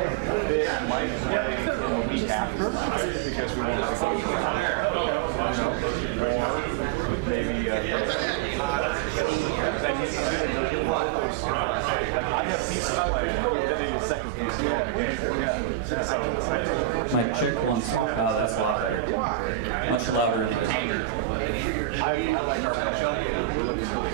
They might play a week after because we want to go or maybe I have pieces playing, then they need a second piece. My chick wants, that's louder. Much louder than the I like our matchup. We're looking really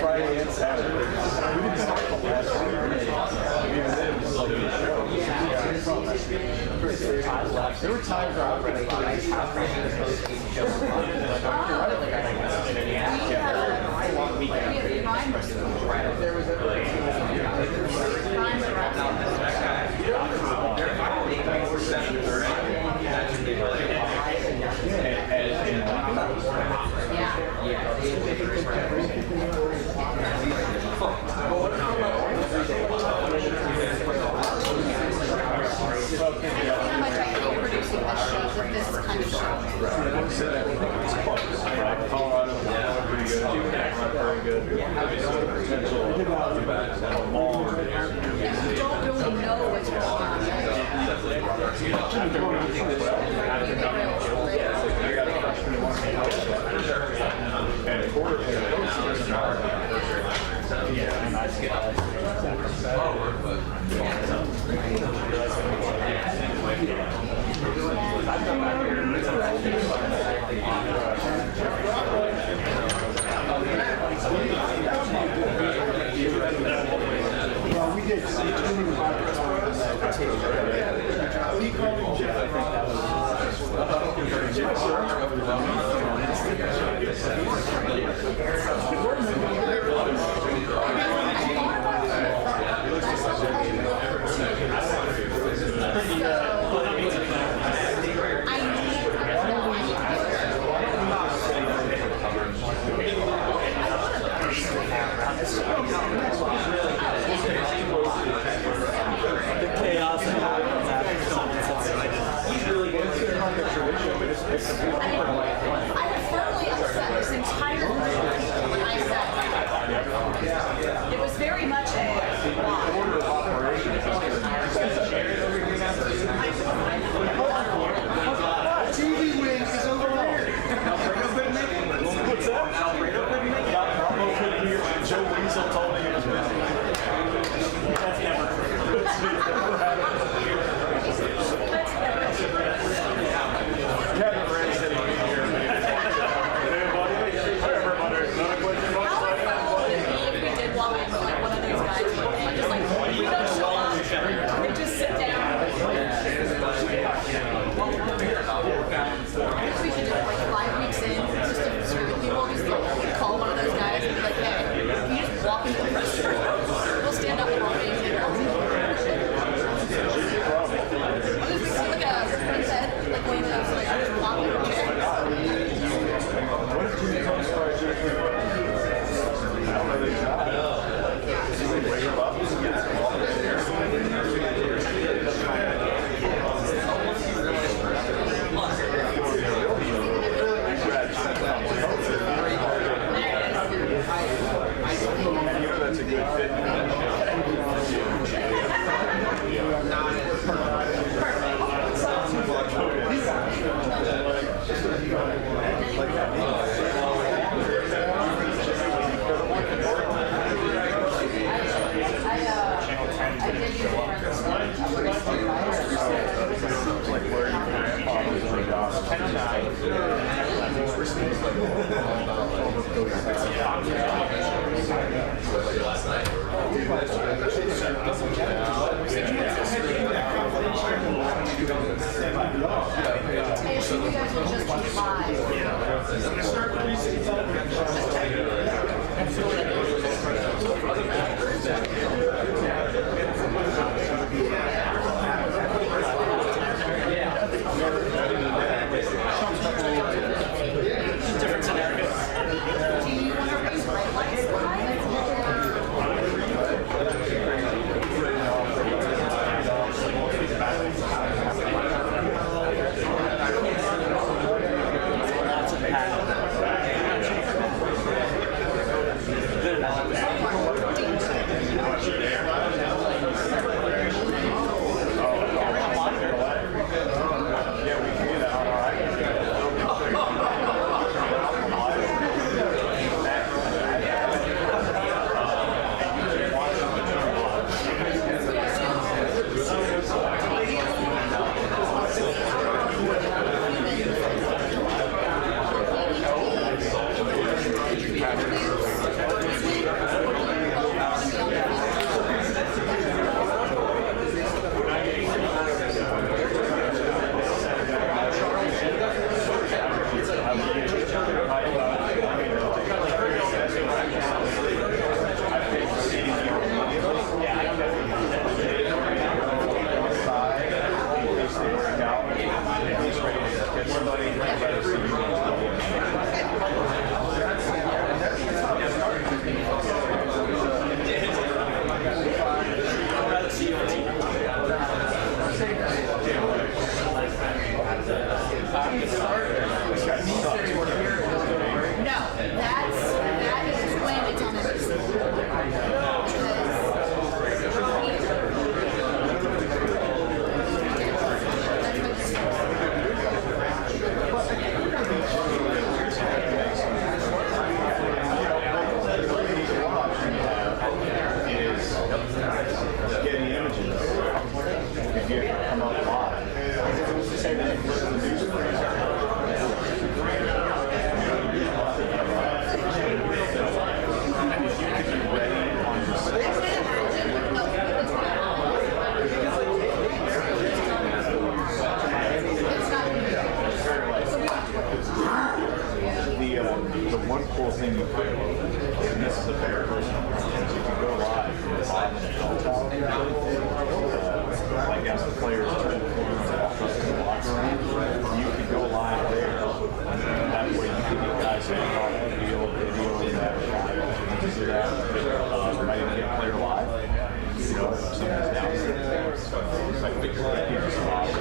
Friday and Saturday. We didn't start the last week. There were times where I was like, producing this shape with this kind of Colorado, pretty good. Very good. Potential. you don't really know what's going on. And a quarter Well, we did. Chaos that happens after something. I had firmly upset this entire group when I said it was very much a order of operations. TV win is overrated. What's that? Alfredo couldn't make it. Alfredo couldn't hear. Joe Weasel told me he was busy. That's never true. Kevin Ray said he could hear me. How incredible would it be if we did walk into like one of those guys and just like we don't show up, we just sit down. I guess we should do it like 5 weeks in, just to screw with people, just call one of those guys and be like, hey, you just walk into the press room, we'll stand up and all day and I'll just see like a prince head, like one of those like just walk in the chair. That's a good fit. I assume you guys will just be live. Different scenario. Do you want to raise red lights live? Lots of padding. That is when it's on NBC. Getting images. If you come up live. The one cool thing you could, and this is a fair question, is you could go live from the side of the hotel. I guess the players turn the corner and walk up to the locker room. You could go live there. That way you could get guys in off the field, video, that live. You do that. Might even get a player live. You know, if somebody's down there. So I think that gives us a lot of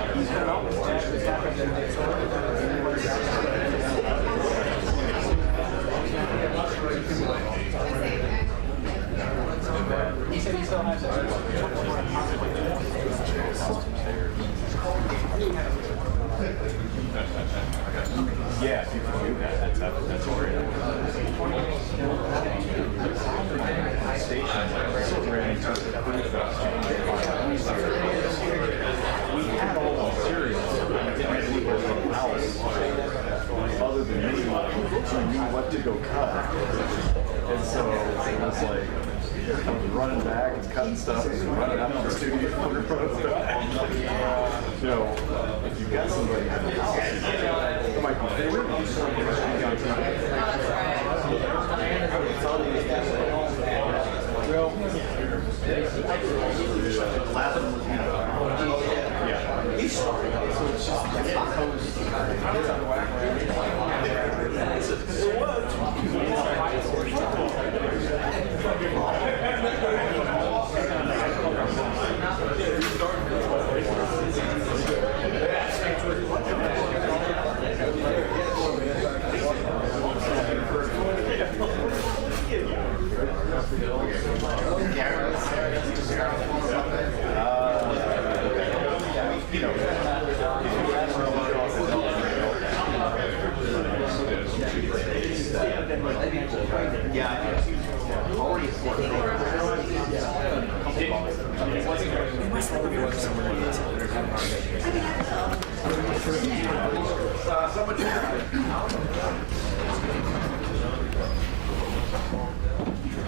He said he still has it. yeah, if you can do that, that's great. Stations we had all the materials. Different people from the house, other than me, who knew what to go cut. And so it was like, I was running back and cutting stuff and running out to the studio. You know, if you've got somebody in the house, it might be free.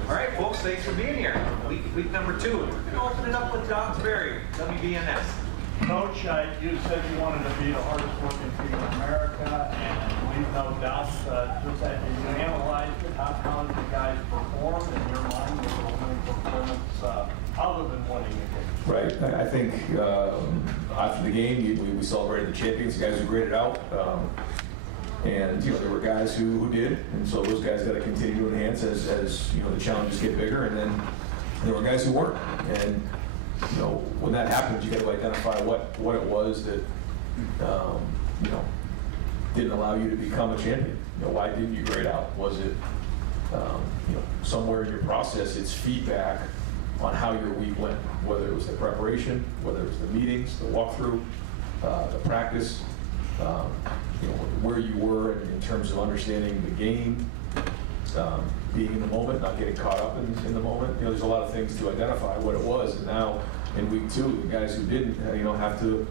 All right, folks, thanks for being here. Week number 2. We're going to open it up with John Sperry, WBNS. Coach, you said you wanted to be the hardest working team in America, and leave no doubt. Just that you analyzed it, how did the guys perform in your mind with the winning performance, other than winning the game? Right. I think after the game, we celebrated the champions, the guys who graded out. And you know, there were guys who did, and so those guys got to continue to enhance as you know the challenges get bigger. And then there were guys who weren't. And you know, when that happens, you got to identify what it was that you know didn't allow you to become a champion. You know, why didn't you grade out? Was it you know, somewhere in your process, it's feedback on how your week went, whether it was the preparation, whether it was the meetings, the walkthrough, the practice, you know, where you were in terms of understanding the game, being in the moment, not getting caught up in the moment. You know, there's a lot of things to identify what it was, and now in week 2, the guys who didn't, you know, have to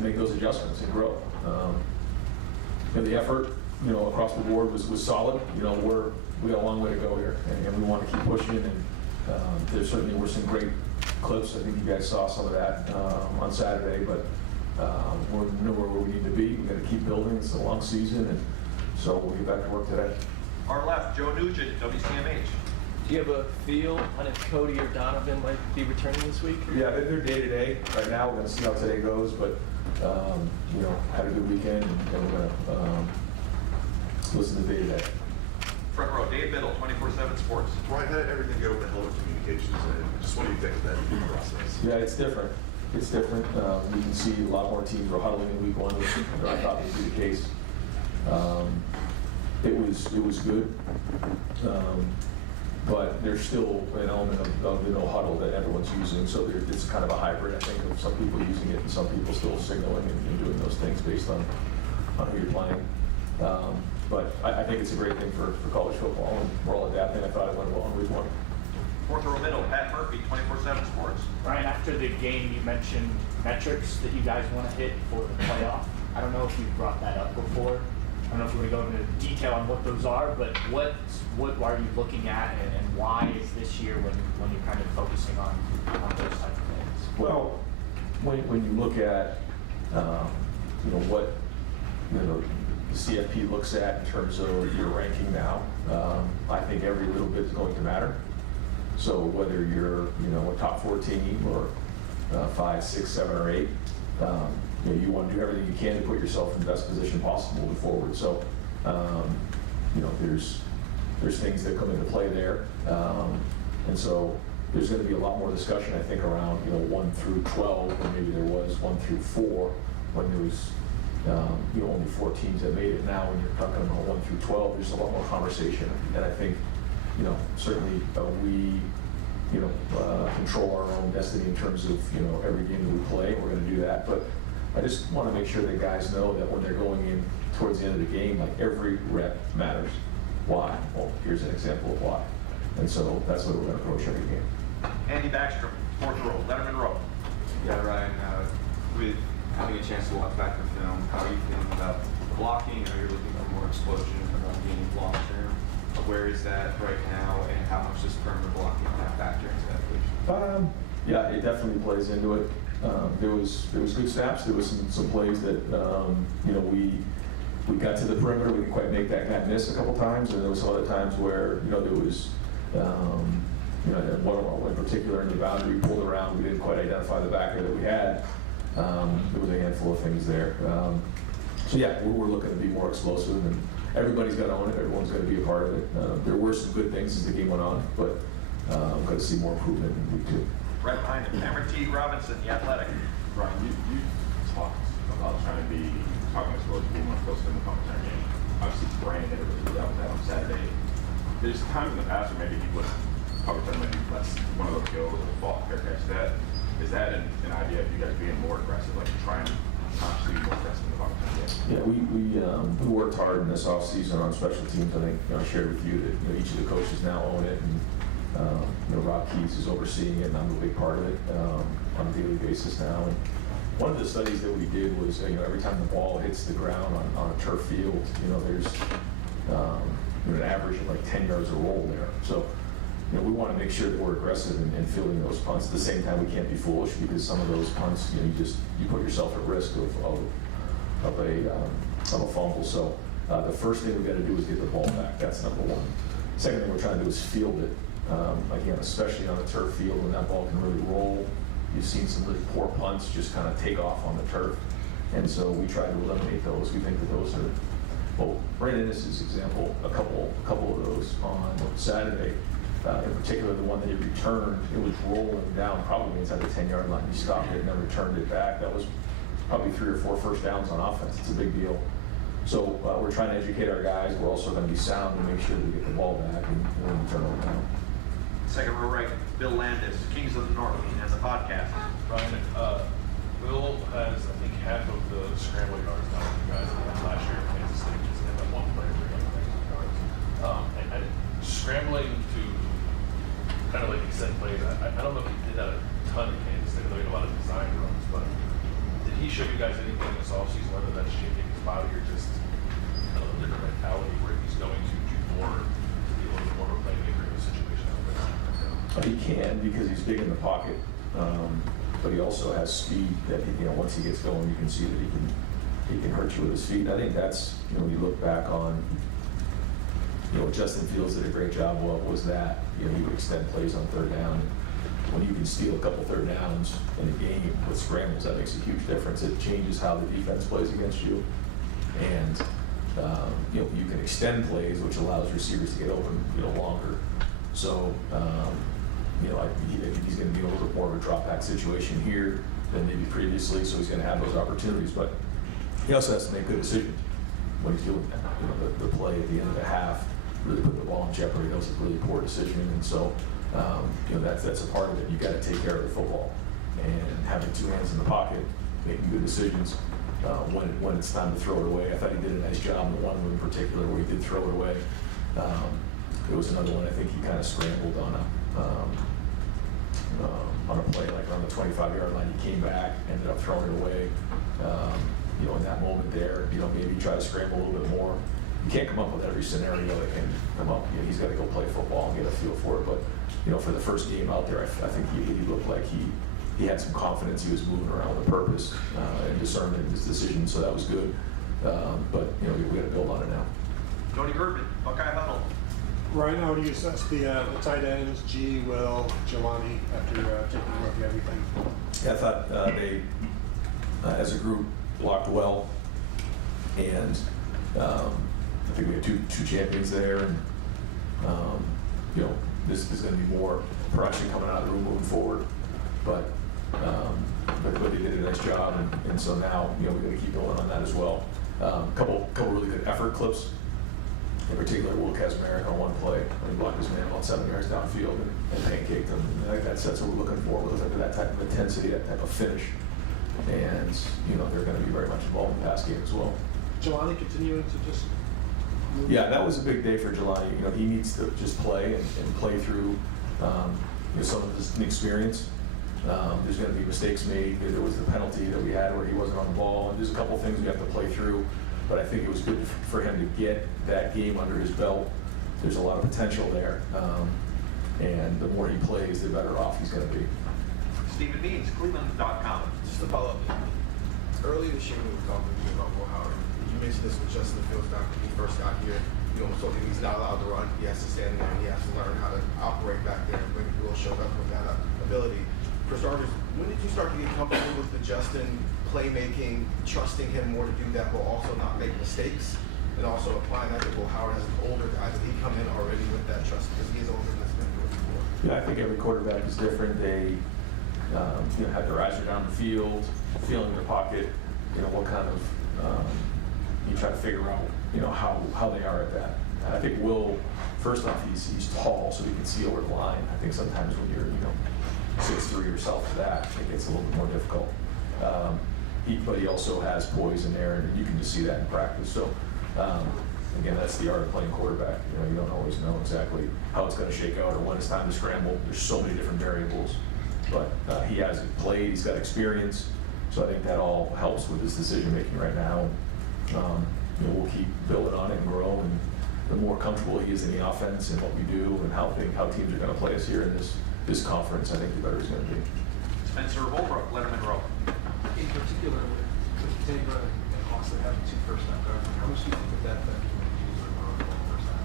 make those adjustments and grow. You know, the effort across the board was solid. We got a long way to go here, and we want to keep pushing. And there certainly were some great clips. I think you guys saw some of that on Saturday, but we're nowhere where we need to be. We got to keep building. It's a long season, and so we'll get back to work today. Our left, Joe Nugent, WCMH. Do you have a feel on if Cody or Donovan might be returning this week? Yeah, they're day to day right now. We're going to see how today goes, but had a good weekend, and we're going to listen to day to day. Front row, Dave Biddle, 24/7 Sports. Ryan, how did everything go with the helmet communications? And just what do you think of that process? Yeah, it's different. It's different. We can see a lot more teams were huddling in week 1, which I thought would be the case. It was good, but there's still an element of the no huddle that everyone's using. So it's kind of a hybrid, I think, of some people using it and some people still signaling and doing those things based on who you're playing. But I think it's a great thing for college football, and we're all adapting. I thought it went well in week 1. Fourth row middle, Pat Murphy, 24/7 Sports. Ryan, after the game, you mentioned metrics that you guys want to hit for the playoff. I don't know if you've brought that up before. I don't know if you want to go into detail on what those are, but what are you looking at, and why is this year when you're kind of focusing on those type of things? Well, when you look at what the CFP looks at in terms of your ranking now, I think every little bit is going to matter. So whether you're a top 4 team or 5, 6, 7, or 8, you want to do everything you can to put yourself in the best position possible moving forward. So there's things that come into play there, and so there's going to be a lot more discussion, I think, around 1 through 12 than maybe there was 1 through 4 when there was only 4 teams that made it. Now when you're talking about 1 through 12, there's a lot more conversation, and I think certainly we control our own destiny in terms of every game that we play. We're going to do that, but I just want to make sure that guys know that when they're going in towards the end of the game, like every rep matters. Why? Well, here's an example of why. And so that's what we're going to approach every game. Andy Backstrom, fourth row, Letterman row. Yeah, Ryan, with having a chance to watch back the film, how are you feeling about blocking? Are you looking for more explosion around game long term? Where is that right now, and how much does perimeter blocking factor into that equation? Yeah, it definitely plays into it. There was good snaps. There was some plays that we got to the perimeter. We didn't quite make that guy miss a couple times, and there was some other times where there was one in particular in the boundary, we pulled around. We didn't quite identify the backer that we had. There was a handful of things there. So yeah, we're looking to be more explosive, and everybody's got to own it. Everyone's got to be a part of it. There were some good things as the game went on, but I'm going to see more improvement in week 2. Right behind him, Cameron T. Robinson, The Athletic. Ryan, you talked about trying to be talking explosive, being more explosive in the punt return game. Obviously, Brandon did a really good job with that on Saturday. There's times in the past where maybe he would punt return, maybe less one of those kills or the fault fair catch. Is that an idea of you guys being more aggressive, like trying to consciously be more aggressive in the punt return game? Yeah, we worked hard in this offseason on special teams. I think I shared with you that each of the coaches now own it, and Rob Keys is overseeing it, and I'm a big part of it on a daily basis now. And one of the studies that we did was every time the ball hits the ground on a turf field, there's an average of like 10 yards of roll there. So we want to make sure that we're aggressive in fielding those punts. At the same time, we can't be foolish, because some of those punts, you put yourself at risk of a fumble. So the first thing we got to do is get the ball back. That's number one. Second thing we're trying to do is field it. Again, especially on a turf field when that ball can really roll. You've seen some really poor punts just kind of take off on the turf, and so we try to eliminate those. We think that those are, well, Brandon Ennis' example, a couple of those on Saturday. In particular, the one that he returned, it was rolling down probably inside the 10-yard line. He stopped it and then returned it back. That was probably 3 or 4 first downs on offense. It's a big deal. So we're trying to educate our guys. We're also going to be sound and make sure that we get the ball back and turn it down. Second row right, Bill Landis, Kings of the North, and the podcast. Ryan, Bill has, I think, half of the scramble yards now with you guys. Last year, Kansas State just had that one player for 100 yards. And scrambling to kind of like extend plays, I don't know if he did that a ton in Kansas State. I know he had a lot of design runs, but did he show you guys anything this offseason, whether that's changing his body or just different mentality where he's going to do more to be a little bit more of a playmaker in a situation out there? He can because he's big in the pocket, but he also has speed that once he gets going, you can see that he can hurt you with his feet. I think that's when you look back on what Justin Fields did a great job of was that he would extend plays on third down. When you can steal a couple third downs in a game with scrambles, that makes a huge difference. It changes how the defense plays against you, and you can extend plays, which allows receivers to get open longer. So I think he's going to be a little bit more of a drop back situation here than maybe previously. So he's going to have those opportunities, but he also has to make good decisions when he's doing that. The play at the end of the half really put the ball in jeopardy. That was a really poor decision, and so that's a part of it. You got to take care of the football and having two hands in the pocket, making good decisions when it's time to throw it away. I thought he did a nice job in the one in particular where he did throw it away. There was another one I think he kind of scrambled on a play like on the 25-yard line. He came back, ended up throwing it away. In that moment there, maybe try to scramble a little bit more. You can't come up with every scenario that can come up. He's got to go play football and get a feel for it. But for the first game out there, I think he looked like he had some confidence. He was moving around with a purpose and discernment in his decisions, so that was good. But we got to build on it now. Tony Birdman, Buckeye Huddle. Ryan, how do you assess the tight ends, G, Will, Jelani, after taking a look at everything? Yeah, I thought they, as a group, blocked well, and I think we have two champions there, and this is going to be more production coming out of the room moving forward. But they did a nice job, and so now we're going to keep going on that as well. Couple really good effort clips. In particular, Will Kazmarek on one play when he blocked his man about 7 yards downfield and pancaked him. And I think that's what we're looking for. We're looking for that type of intensity, that type of finish. And they're going to be very much involved in the pass game as well. Jelani continuing to just move. Yeah, that was a big day for Jelani. He needs to just play and play through some of his experience. There's going to be mistakes made. There was the penalty that we had where he wasn't on the ball, and there's a couple things we have to play through. But I think it was good for him to get that game under his belt. There's a lot of potential there, and the more he plays, the better off he's going to be. Stephen Means, Cleveland.com. Just to follow up, earlier this year when we were talking to you about Will Howard, you mentioned this with Justin Fields back when he first got here. You almost told him he's not allowed to run. He has to stand there and he has to learn how to operate back there. And when Will showed up with that ability. For starters, when did you start to get comfortable with the Justin playmaking, trusting him more to do that, but also not make mistakes? And also applying that to Will Howard as an older guy. Did he come in already with that trust because he is older than he's been doing before? Yeah, I think every quarterback is different. They have their eyes down the field, feeling the pocket, what kind of, you try to figure out, how they are at that. I think Will, first off, he's tall, so he can see over the line. I think sometimes when you're, 6'3" yourself to that, it gets a little bit more difficult. But he also has poise in there, and you can just see that in practice. So, again, that's the art of playing quarterback. You don't always know exactly how it's going to shake out or when it's time to scramble. There's so many different variables. But he hasn't played, he's got experience. So I think that all helps with his decision making right now. We'll keep building on it and grow. And the more comfortable he is in the offense and what we do and how teams are going to play us here in this conference, I think the better he's going to be. Spencer Holbrook, Letterman Row. In particular, with Xavier and Austin having 2 first-time guards, how much do you think of that can be used for first time?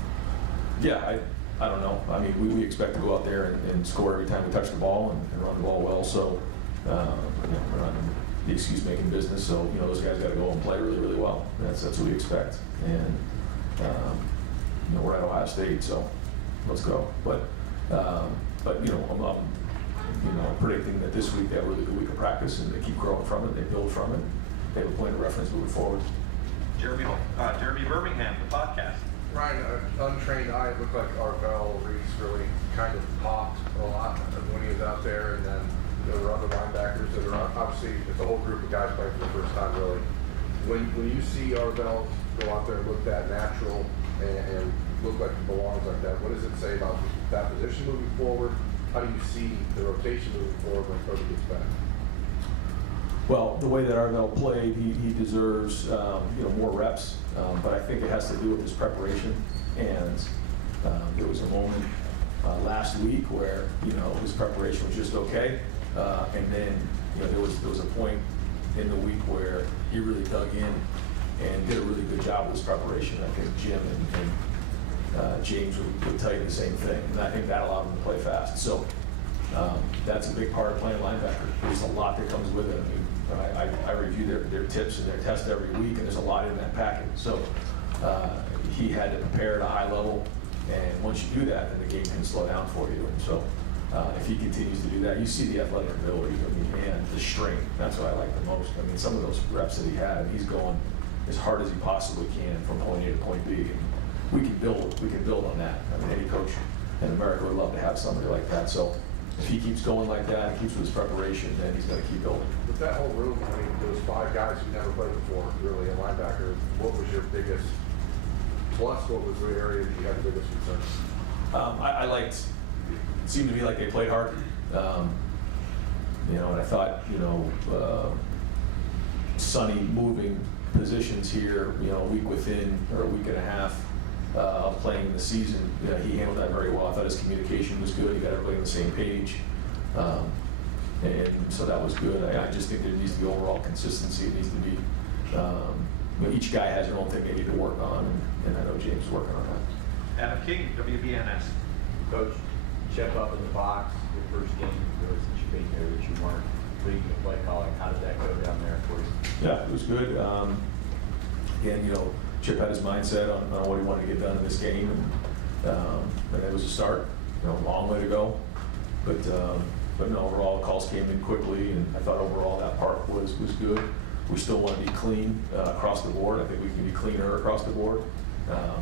Yeah, I don't know. I mean, we expect to go out there and score every time we touch the ball and run the ball well. So we're not in the excuse-making business. So those guys got to go and play really, really well. That's what we expect. And we're at Ohio State, so let's go. But I'm predicting that this week they have a really good week of practice and they keep growing from it. They build from it. They have a point of reference moving forward. Jeremy Birmingham, the podcast. Ryan, an untrained eye, it looked like Arvell Reese really kind of popped a lot when he was out there, and then there were other linebackers that are obviously it's a whole group of guys playing for the first time really. When you see Arvell go out there and look that natural and look like he belongs like that, what does it say about that position moving forward? How do you see the rotation moving forward when Cody gets back? Well, the way that Arvell played, he deserves more reps, but I think it has to do with his preparation. And there was a moment last week where his preparation was just okay, and then there was a point in the week where he really dug in and did a really good job with his preparation. I think Jim and James would tell you the same thing, and I think that allowed him to play fast. So that's a big part of playing linebacker. There's a lot that comes with it. I mean, I review their tips and their tests every week, and there's a lot in that packet. So he had to prepare at a high level, and once you do that, then the game can slow down for you. And so if he continues to do that, you see the athletic ability, and the strength. That's what I like the most. I mean, some of those reps that he had, he's going as hard as he possibly can from point A to point B. And we can build on that. I mean, any coach in America would love to have somebody like that. So if he keeps going like that, and keeps with his preparation, then he's going to keep building. With that whole room, I mean, those 5 guys who never played before, really, a linebacker, what was your biggest plus? What was the area that you had the biggest concern? I liked, it seemed to me like they played hard. And I thought, Sonny moving positions here, a week within, or a week and a half of playing in the season, he handled that very well. I thought his communication was good. He got everybody on the same page. And so that was good. I just think there needs to be overall consistency. It needs to be, each guy has their own thing they need to work on, and I know James is working on that. Adam King, WBNS. Coach, check up in the box, your first game, since you've been here, that you weren't leading the play calling. How did that go down there for you? Yeah, it was good. Again, Chip had his mindset on what he wanted to get done in this game, and it was a start. A long way to go, but no, overall the calls came in quickly, and I thought overall that part was good. We still want to be clean across the board. I think we can be cleaner across the board. A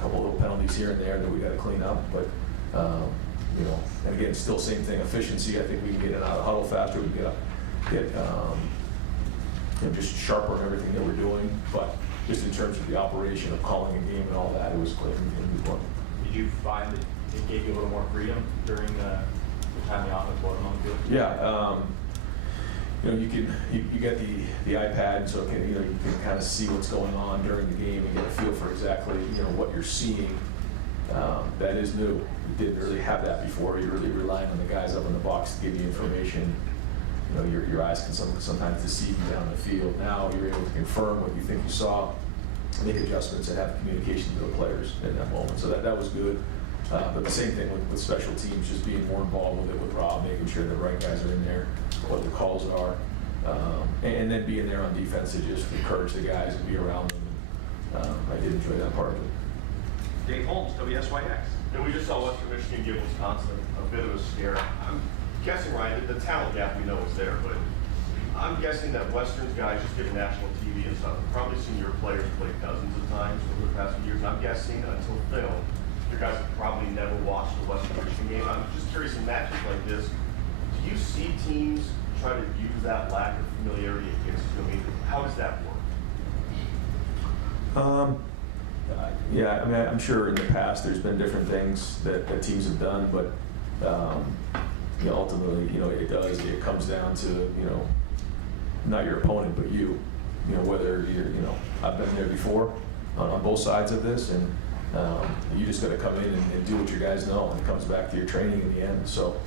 couple little penalties here and there that we got to clean up, but and again, still same thing, efficiency. I think we can get it out of huddle faster. We can get just sharper in everything that we're doing, but just in terms of the operation of calling a game and all that, it was clear in week 1. Did you find that it gave you a little more freedom during the time the offense wasn't on the field? Yeah, you get the iPad, so you can kind of see what's going on during the game and get a feel for exactly what you're seeing. That is new. You didn't really have that before. You're really relying on the guys up in the box to give you information. Your eyes can sometimes deceive you down the field. Now you're able to confirm what you think you saw, make adjustments, and have communication to the players in that moment. So that was good. But the same thing with special teams, just being more involved with it with Rob, making sure the right guys are in there, what the calls are, and then being there on defense to just encourage the guys and be around them. I did enjoy that part of it. Dave Holmes, WSYX. And we just saw Western Michigan give Wisconsin a bit of a scare. I'm guessing, Ryan, the talent gap we know is there, but I'm guessing that Western's guys, just given national TV and stuff, have probably seen your players play dozens of times over the past few years. And I'm guessing until film, your guys have probably never watched a Western Michigan game. I'm just curious, in matches like this, do you see teams try to use that lack of familiarity against you? I mean, how does that work? Yeah, I mean, I'm sure in the past there's been different things that teams have done, but ultimately, it comes down to, not your opponent, but you. Whether I've been there before on both sides of this, and you just got to come in and do what your guys know, and it comes back to your training in the end. So,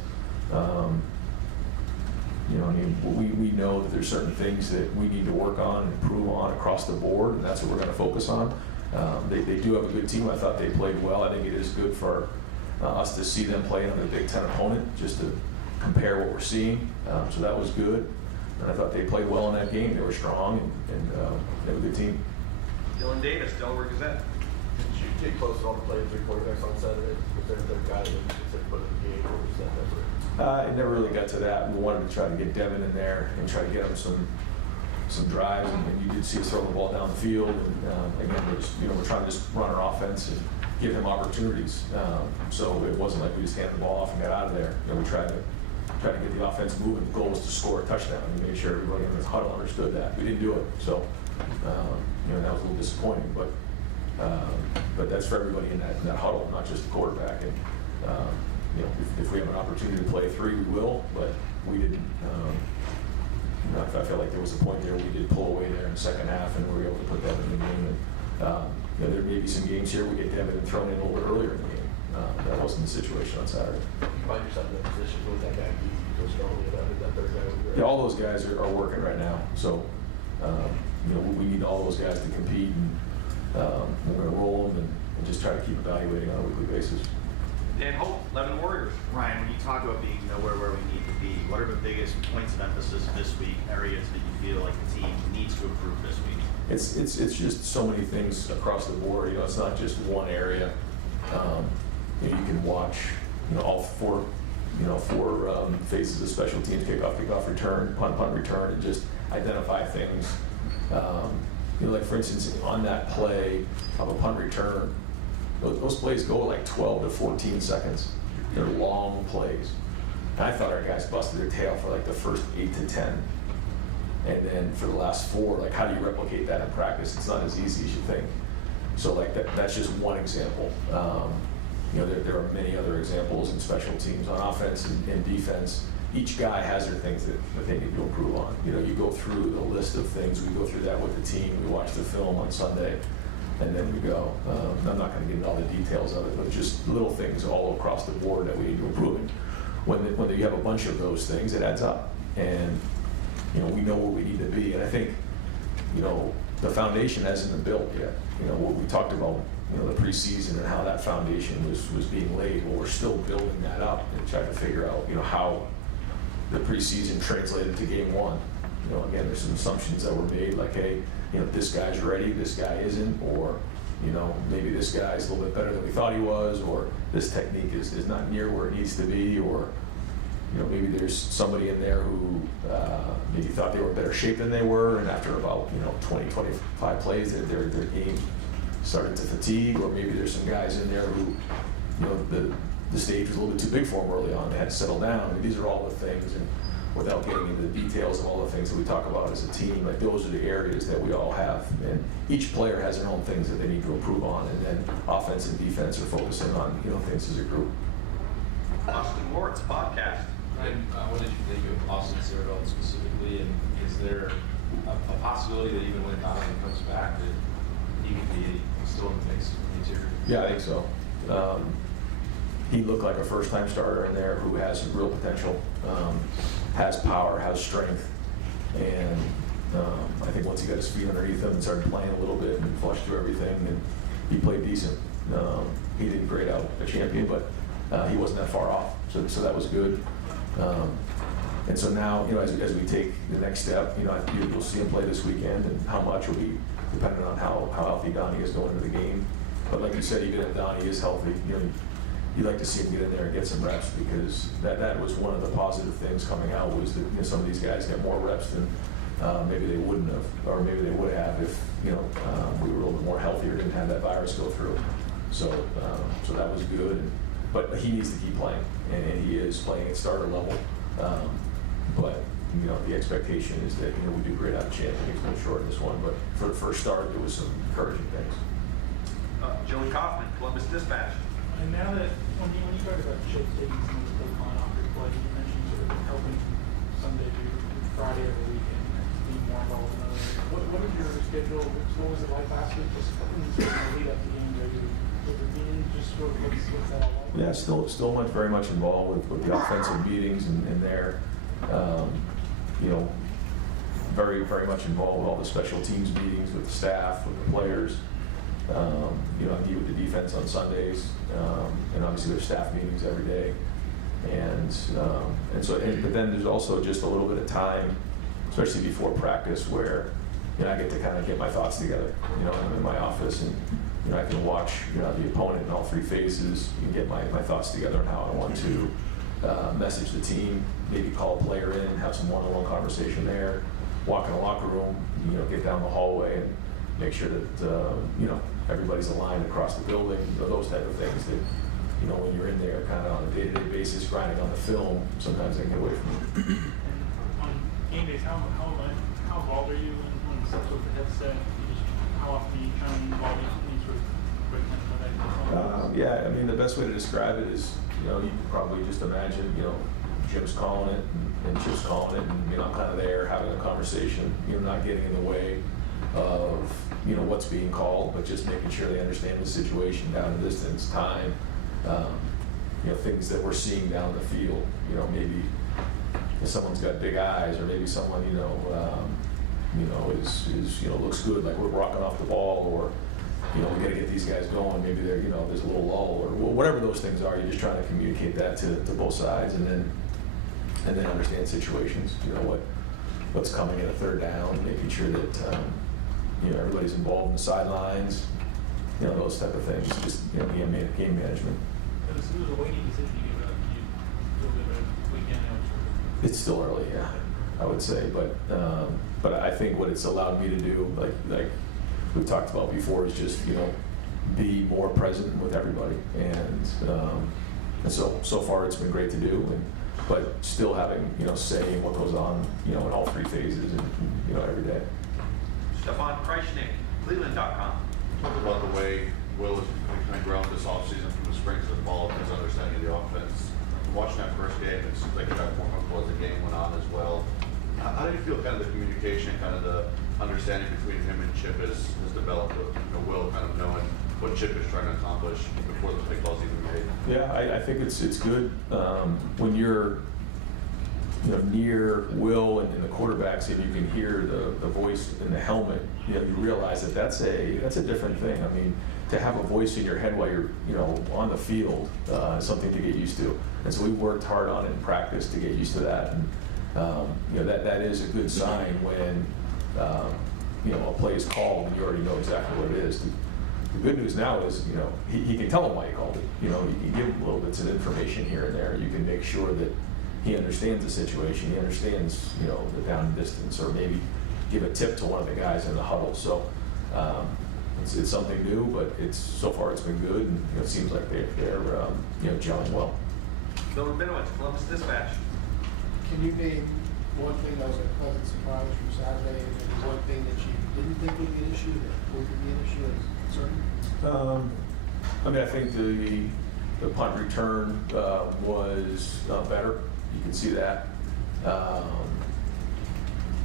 we know that there's certain things that we need to work on and improve on across the board, and that's what we're going to focus on. They do have a good team. I thought they played well. I think it is good for us to see them play another Big Ten opponent, just to compare what we're seeing. So that was good. And I thought they played well in that game. They were strong, and they have a good team. Dylan Davis, Delaware Gazette. Did you get close to all the playing 3 quarterbacks on Saturday? Was there a guy that you considered put in the game, or was that never? It never really got to that. We wanted to try to get Devin in there and try to get him some drives, and you did see us throw the ball down the field. And again, we're trying to just run our offense and give him opportunities. So it wasn't like we just handed the ball off and got out of there. We tried to get the offense moving. The goal was to score a touchdown, and we made sure everybody in the huddle understood that. We didn't do it, so that was a little disappointing. But that's for everybody in that huddle, not just the quarterback. And if we have an opportunity to play 3, we will. But we didn't. I I felt like there was a point there we did pull away there in the second half, and we were able to put that in the game. And, you know, there may be some games here we get Devin thrown in a little bit earlier in the game. That wasn't the situation on Saturday. You find yourself in that position with that guy, you go strongly about it, that third guy over there. Yeah, all those guys are working right now. So, you know, we need all those guys to compete, and we're going to roll them and just try to keep evaluating on a weekly basis. Dan Holt, 11 Warriors. Ryan, when you talk about being nowhere where we need to be, what are the biggest points of emphasis this week, areas that you feel like the team needs to improve this week? It's just so many things across the board. You know, it's not just one area. You know, you can watch, you know, all four phases of special teams: kickoff, return, punt, return, and just identify things. You know, like for instance, on that play of a punt return, those plays go like 12 to 14 seconds. They're long plays. And I thought our guys busted their tail for like the first 8 to 10. And then for the last 4, like, how do you replicate that in practice? It's not as easy as you think. So like that's just one example. You know, there are many other examples in special teams on offense and defense. Each guy has their things that they need to improve on. You know, you go through the list of things. We go through that with the team. We watch the film on Sunday, and then we go. I'm not going to get into all the details of it, but just little things all across the board that we need to improve in. When you have a bunch of those things, it adds up. And, you know, we know where we need to be. And I think, you know, the foundation hasn't been built yet. You know, what we talked about, you know, the preseason and how that foundation was being laid. Well, we're still building that up and trying to figure out, you know, how the preseason translated to game 1. You know, again, there's some assumptions that were made, like, hey, you know, this guy's ready, this guy isn't, or, you know, maybe this guy's a little bit better than we thought he was, or this technique is not near where it needs to be, or, you know, maybe there's somebody in there who maybe thought they were in better shape than they were, and after about, you know, 20, 25 plays, their game started to fatigue, or maybe there's some guys in there who, you know, the stage was a little bit too big for them early on. They had to settle down. I mean, these are all the things, and without getting into the details of all the things that we talk about as a team, like those are the areas that we all have. And each player has their own things that they need to improve on, and then offense and defense are focusing on, you know, things as a group. Austin Moritz, podcast. Ryan, what did you think of Austin Cyril specifically, and is there a possibility that even when Donovan comes back that he could be still in the mix in the interior? Yeah, I think so. He looked like a first-time starter in there who has real potential, has power, has strength, and I think once he got his feet underneath him and started playing a little bit and flushed through everything, and he played decent. He didn't grade out a champion, but he wasn't that far off, so that was good. And so now, you know, as we take the next step, you know, you'll see him play this weekend, and how much will be dependent on how healthy Donnie is going into the game. But like you said, even if Donnie is healthy, you know, you'd like to see him get in there and get some reps, because that was one of the positive things coming out, was that, you know, some of these guys get more reps than maybe they wouldn't have, or maybe they would have if, you know, we were a little bit more healthier, didn't have that virus go through. So that was good. But he needs to keep playing, and he is playing at starter level. But, you know, the expectation is that, you know, we do grade out a champion. He's a little short in this one, but for the first start, there was some encouraging things. Joey Kaufman, Columbus Dispatch. And now that, when you talk about Chip taking some of the play on off your play, you mentioned sort of helping Sunday do Friday or the weekend, being more involved in other areas. What is your schedule? What was it like last week? Just a couple weeks ago, lead up to games, are you overbeing? Just sort of what's that all like? Yeah, still much very much involved with the offensive meetings and their, you know, very much involved with all the special teams meetings with the staff, with the players. You know, I meet with the defense on Sundays, and obviously there's staff meetings every day, but then there's also just a little bit of time, especially before practice, where, you know, I get to kind of get my thoughts together. You know, I'm in my office, and, you know, I can watch, you know, the opponent in all 3 phases and get my thoughts together on how I want to message the team, maybe call a player in, have some one-on-one conversation there, walk in the locker room, you know, get down the hallway and make sure that, you know, everybody's aligned across the building, you know, those type of things that, you know, when you're in there kind of on a day-to-day basis grinding on the film, sometimes they get away from you. On game days, how involved are you when stuff's with the headset? How often are you trying to involve any sort of equipment for that? Yeah, I mean, the best way to describe it is, you know, you can probably just imagine, you know, Jim's calling it, and Chip's calling it, and, I'm kind of there having a conversation, not getting in the way of, what's being called, but just making sure they understand the situation, down the distance, time, things that we're seeing down the field. Maybe if someone's got big eyes, or maybe someone, is looks good, like we're rocking off the ball, or, we got to get these guys going. Maybe they're, there's a little lull, or whatever those things are. You're just trying to communicate that to both sides, and then understand situations. What's coming at a third down, making sure that everybody's involved in the sidelines. Those type of things. Just game management. But as soon as a weighting decision you get up, you feel good about weekend now. It's still early, yeah, I would say, but I think what it's allowed me to do, like we've talked about before, is just be more present with everybody, and so far it's been great to do, but still having say in what goes on in all three phases and every day. Stefan Kreischnick, Cleveland.com. Talk about the way Will has kind of grown this offseason from the spring to the fall, his understanding of the offense. Watching that first game, it seems like you got more comfortable as the game went on as well. How do you feel kind of the communication, kind of the understanding between him and Chip has developed with Will kind of knowing what Chip is trying to accomplish before the play call's even made? Yeah, I think it's good when you're near Will and the quarterbacks, and you can hear the voice in the helmet. You realize that's a different thing. I mean, to have a voice in your head while you're on the field is something to get used to. And so we worked hard on it in practice to get used to that. And that is a good sign when a play is called and you already know exactly what it is. The good news now is he can tell him why he called it. You can give him little bits of information here and there. You can make sure that he understands the situation. He understands the down distance, or maybe give a tip to one of the guys in the huddle. So it's something new, but so far it's been good, and it seems like they're gelling well. Bill Rabinowitz, Columbus Dispatch. Can you name one thing that was a pleasant surprise from Saturday, and maybe one thing that you didn't think would be an issue that would be an issue as concern? I think the punt return was better. You can see that. I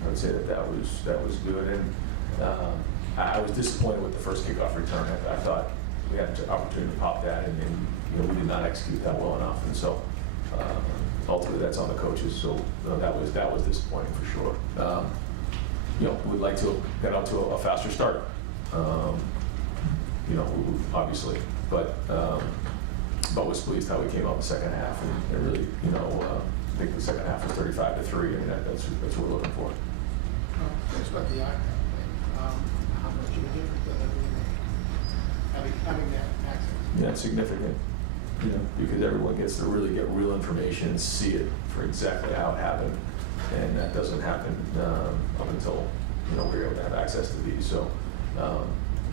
would say that was good, and I was disappointed with the first kickoff return. I thought we had an opportunity to pop that, and we did not execute that well enough, and so ultimately that's on the coaches. So that was disappointing for sure. We'd like to get out to a faster start. Obviously, but was pleased how we came out in the second half, and really, I think the second half was 35-3. I mean, that's what we're looking for. Just about the icon thing. How much of a difference does that really make? Having that access. Yeah, it's significant. Because everyone gets to really get real information and see it for exactly how it happened, and that doesn't happen up until we're able to have access to these. So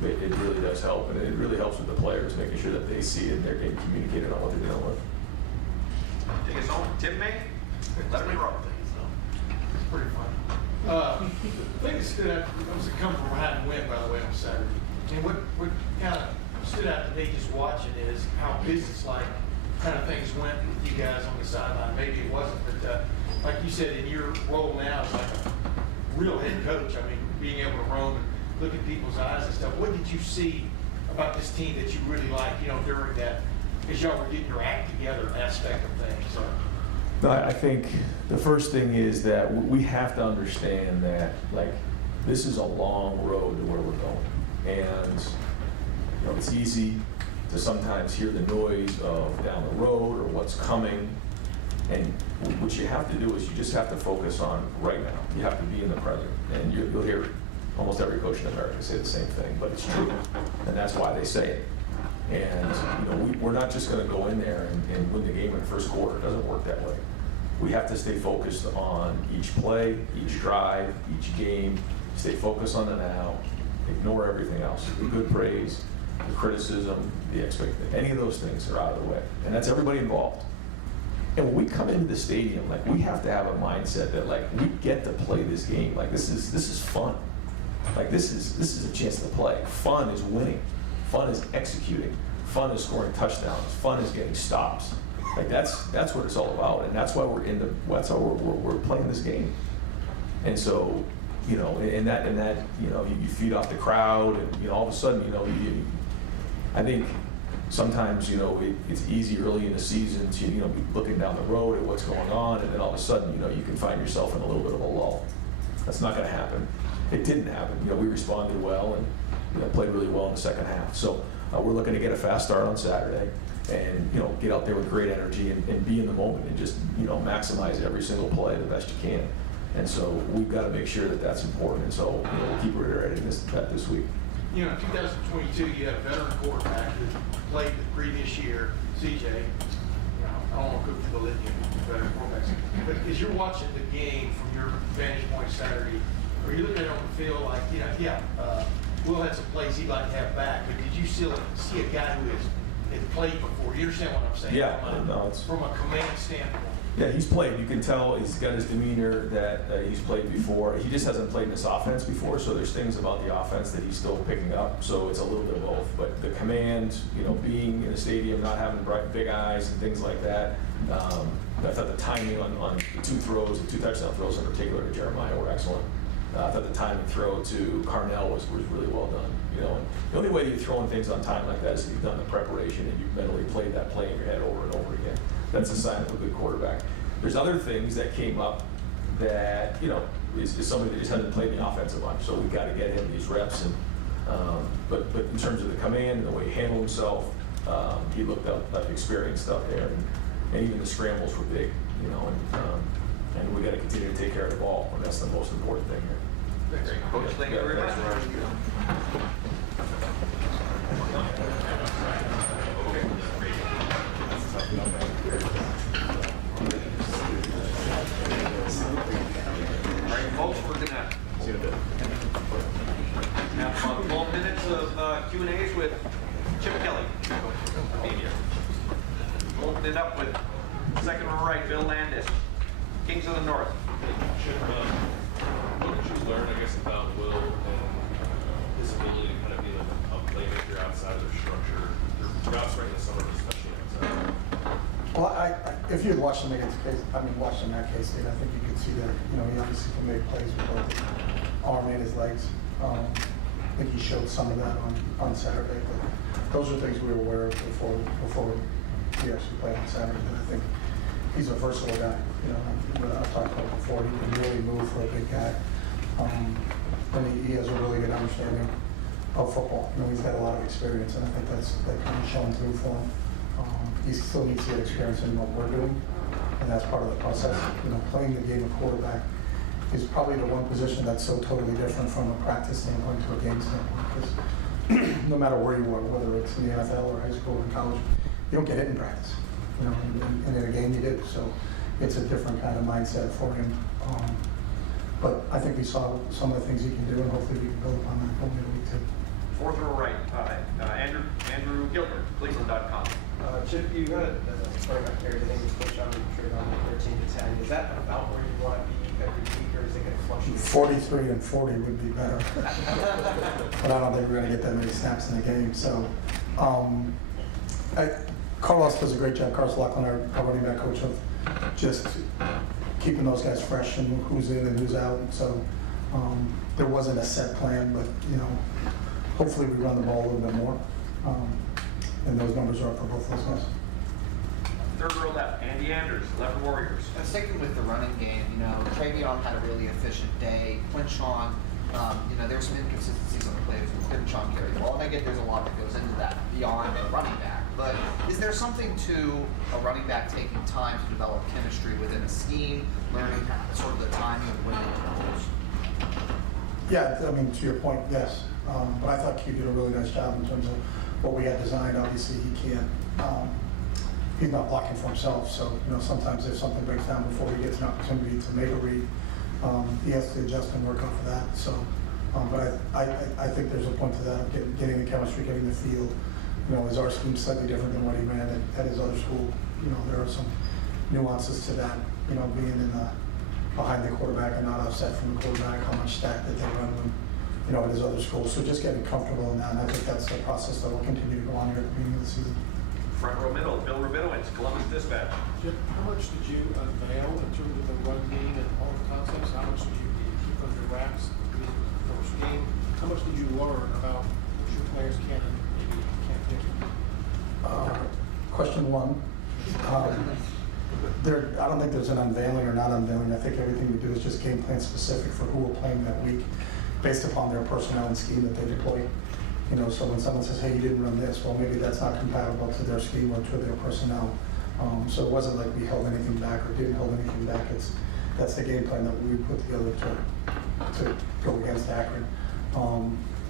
it really does help, and it really helps with the players, making sure that they see it and they're getting communicated on what they're dealing with. Take us home, Tim May. Let me roll. It's pretty fun. The thing that stood out, I was coming from behind and win, by the way, on Saturday. And what kind of stood out to me just watching is how business-like kind of things went with you guys on the sideline. Maybe it wasn't, but like you said, in your role now as like a real head coach, I mean, being able to roam and look at people's eyes and stuff. What did you see about this team that you really liked, during that, because y'all were getting your act together aspect of things? So. No, I think the first thing is that we have to understand that, this is a long road to where we're going. And, it's easy to sometimes hear the noise of down the road or what's coming. And what you have to do is you just have to focus on right now. You have to be in the present. And you'll hear almost every coach in America say the same thing, but it's true. And that's why they say it. And we're not just going to go in there and win the game in the first quarter. It doesn't work that way. We have to stay focused on each play, each drive, each game. Stay focused on the now. Ignore everything else. The good praise, the criticism, the expectation. Any of those things are out of the way. And that's everybody involved. And when we come into the stadium, we have to have a mindset that we get to play this game. This is fun. This is a chance to play. Fun is winning. Fun is executing. Fun is scoring touchdowns. Fun is getting stops. Like that's what it's all about, and that's why we're playing this game. And so, you know, and that you know, you feed off the crowd, and you know, all of a sudden, you know, I think sometimes, you know, it's easy early in the season to, you know, be looking down the road at what's going on, and then all of a sudden, you know, you can find yourself in a little bit of a lull. That's not going to happen. It didn't happen. You know, we responded well and, you know, played really well in the second half. So we're looking to get a fast start on Saturday, and, you know, get out there with great energy and be in the moment and just, you know, maximize every single play the best you can. And so we've got to make sure that that's important. And so, you know, we'll keep reiterating that this week. You know, in 2022, you had a veteran quarterback who played the previous year, CJ. You know, I don't want to go through the litany of veteran quarterbacks, but as you're watching the game from your vantage point Saturday, are you looking at it on the field like, you know, Will had some plays he'd like to have back, but did you still see a guy who has played before? You understand what I'm saying? Yeah, from a command standpoint. Yeah, he's played. You can tell he's got his demeanor that he's played before. He just hasn't played in this offense before, so there's things about the offense that he's still picking up. So it's a little bit of both. But the command, you know, being in the stadium, not having bright, big eyes and things like that. I thought the timing on the two touchdown throws in particular to Jeremiah were excellent. I thought the timing throw to Carnell was really well done. You know, and the only way that you're throwing things on time like that is if you've done the preparation and you've mentally played that play in your head over and over again. That's a sign of a good quarterback. There's other things that came up that, you know, is somebody that just hasn't played the offense a bunch, so we've got to get him these reps. And but in terms of the command and the way he handled himself, he looked experienced out there, and even the scrambles were big, you know, and we got to continue to take care of the ball, and that's the most important thing here. Coach, thank you very much. All right, folks, we're gonna have about 12 minutes of Q&As with Chip Kelly. Open it up with second row right, Bill Landis, Kings of the North. What did you learn, I guess, about Will and his ability to kind of be a playmaker outside of their structure? Their routes right in the summer, especially outside. Well, if you had watched him against Case, watched him at K-State, I think you could see that, you know, he obviously can make plays with both his arm and his legs. I think he showed some of that on Saturday, but those are things we were aware of before he actually played on Saturday. And I think he's a versatile guy. You know, I've talked about it before. He can really move for a big guy, and he has a really good understanding of football. You know, he's got a lot of experience, and I think that kind of shown through for him. He still needs to get experience in what we're doing, and that's part of the process. You know, playing the game of quarterback is probably the one position that's so totally different from a practice standpoint to a game standpoint. Because no matter where you are, whether it's in the NFL or high school or college, you don't get hit in practice. You know, and in a game you do. So it's a different kind of mindset for him. But I think we saw some of the things he can do, and hopefully we can build upon that going into week 2. Fourth row right, Andrew Gilbert, Cleveland.com. Chip, you had a quarterback there, the name was Coach on the 13 to 10. Is that about where you want to be every week, or is it going to fluctuate? 43 and 40 would be better. But I don't think we're going to get that many snaps in the game. So Carlos does a great job, Carlos Lachlan, our running back coach, of just keeping those guys fresh and who's in and who's out. So there wasn't a set plan, but, you know, hopefully we run the ball a little bit more. And those numbers are up for both those guys. Third row left, Andy Anders, Leopard Warriors. Sticking with the running game, you know, Travion had a really efficient day. Quinchon, you know, there were some inconsistencies on the plays with Quinchon carrying the ball, and I get there's a lot that goes into that beyond the running back. But is there something to a running back taking time to develop chemistry within a scheme, learning sort of the timing of when they throws? Yeah, I mean, to your point, yes. But I thought Q did a really nice job in terms of what we had designed. Obviously, he can't, he's not blocking for himself. So, you know, sometimes if something breaks down before he gets an opportunity to make a read, he has to adjust and work off of that. So, but I think there's a point to that, getting the chemistry, getting the feel. You know, is our scheme slightly different than what he ran at his other school? You know, there are some nuances to that. You know, being in behind the quarterback and not offset from the quarterback, how much stack that they run when, you know, at his other school. So just getting comfortable in that, and I think that's the process that will continue to go on here at the beginning of the season. Front row middle, Bill Rabinowitz, is Columbus Dispatch. Chip, how much did you unveil in terms of the run game and all the concepts? How much did you keep under wraps in the first game? How much did you learn about what your players can and maybe can't do? Question one. I don't think there's an unveiling or not unveiling. I think everything we do is just game plan specific for who we're playing that week, based upon their personnel and scheme that they deploy. You know, so when someone says, "Hey, you didn't run this," well, maybe that's not compatible to their scheme or to their personnel. So it wasn't like we held anything back or didn't hold anything back. That's the game plan that we put together to go against Akron.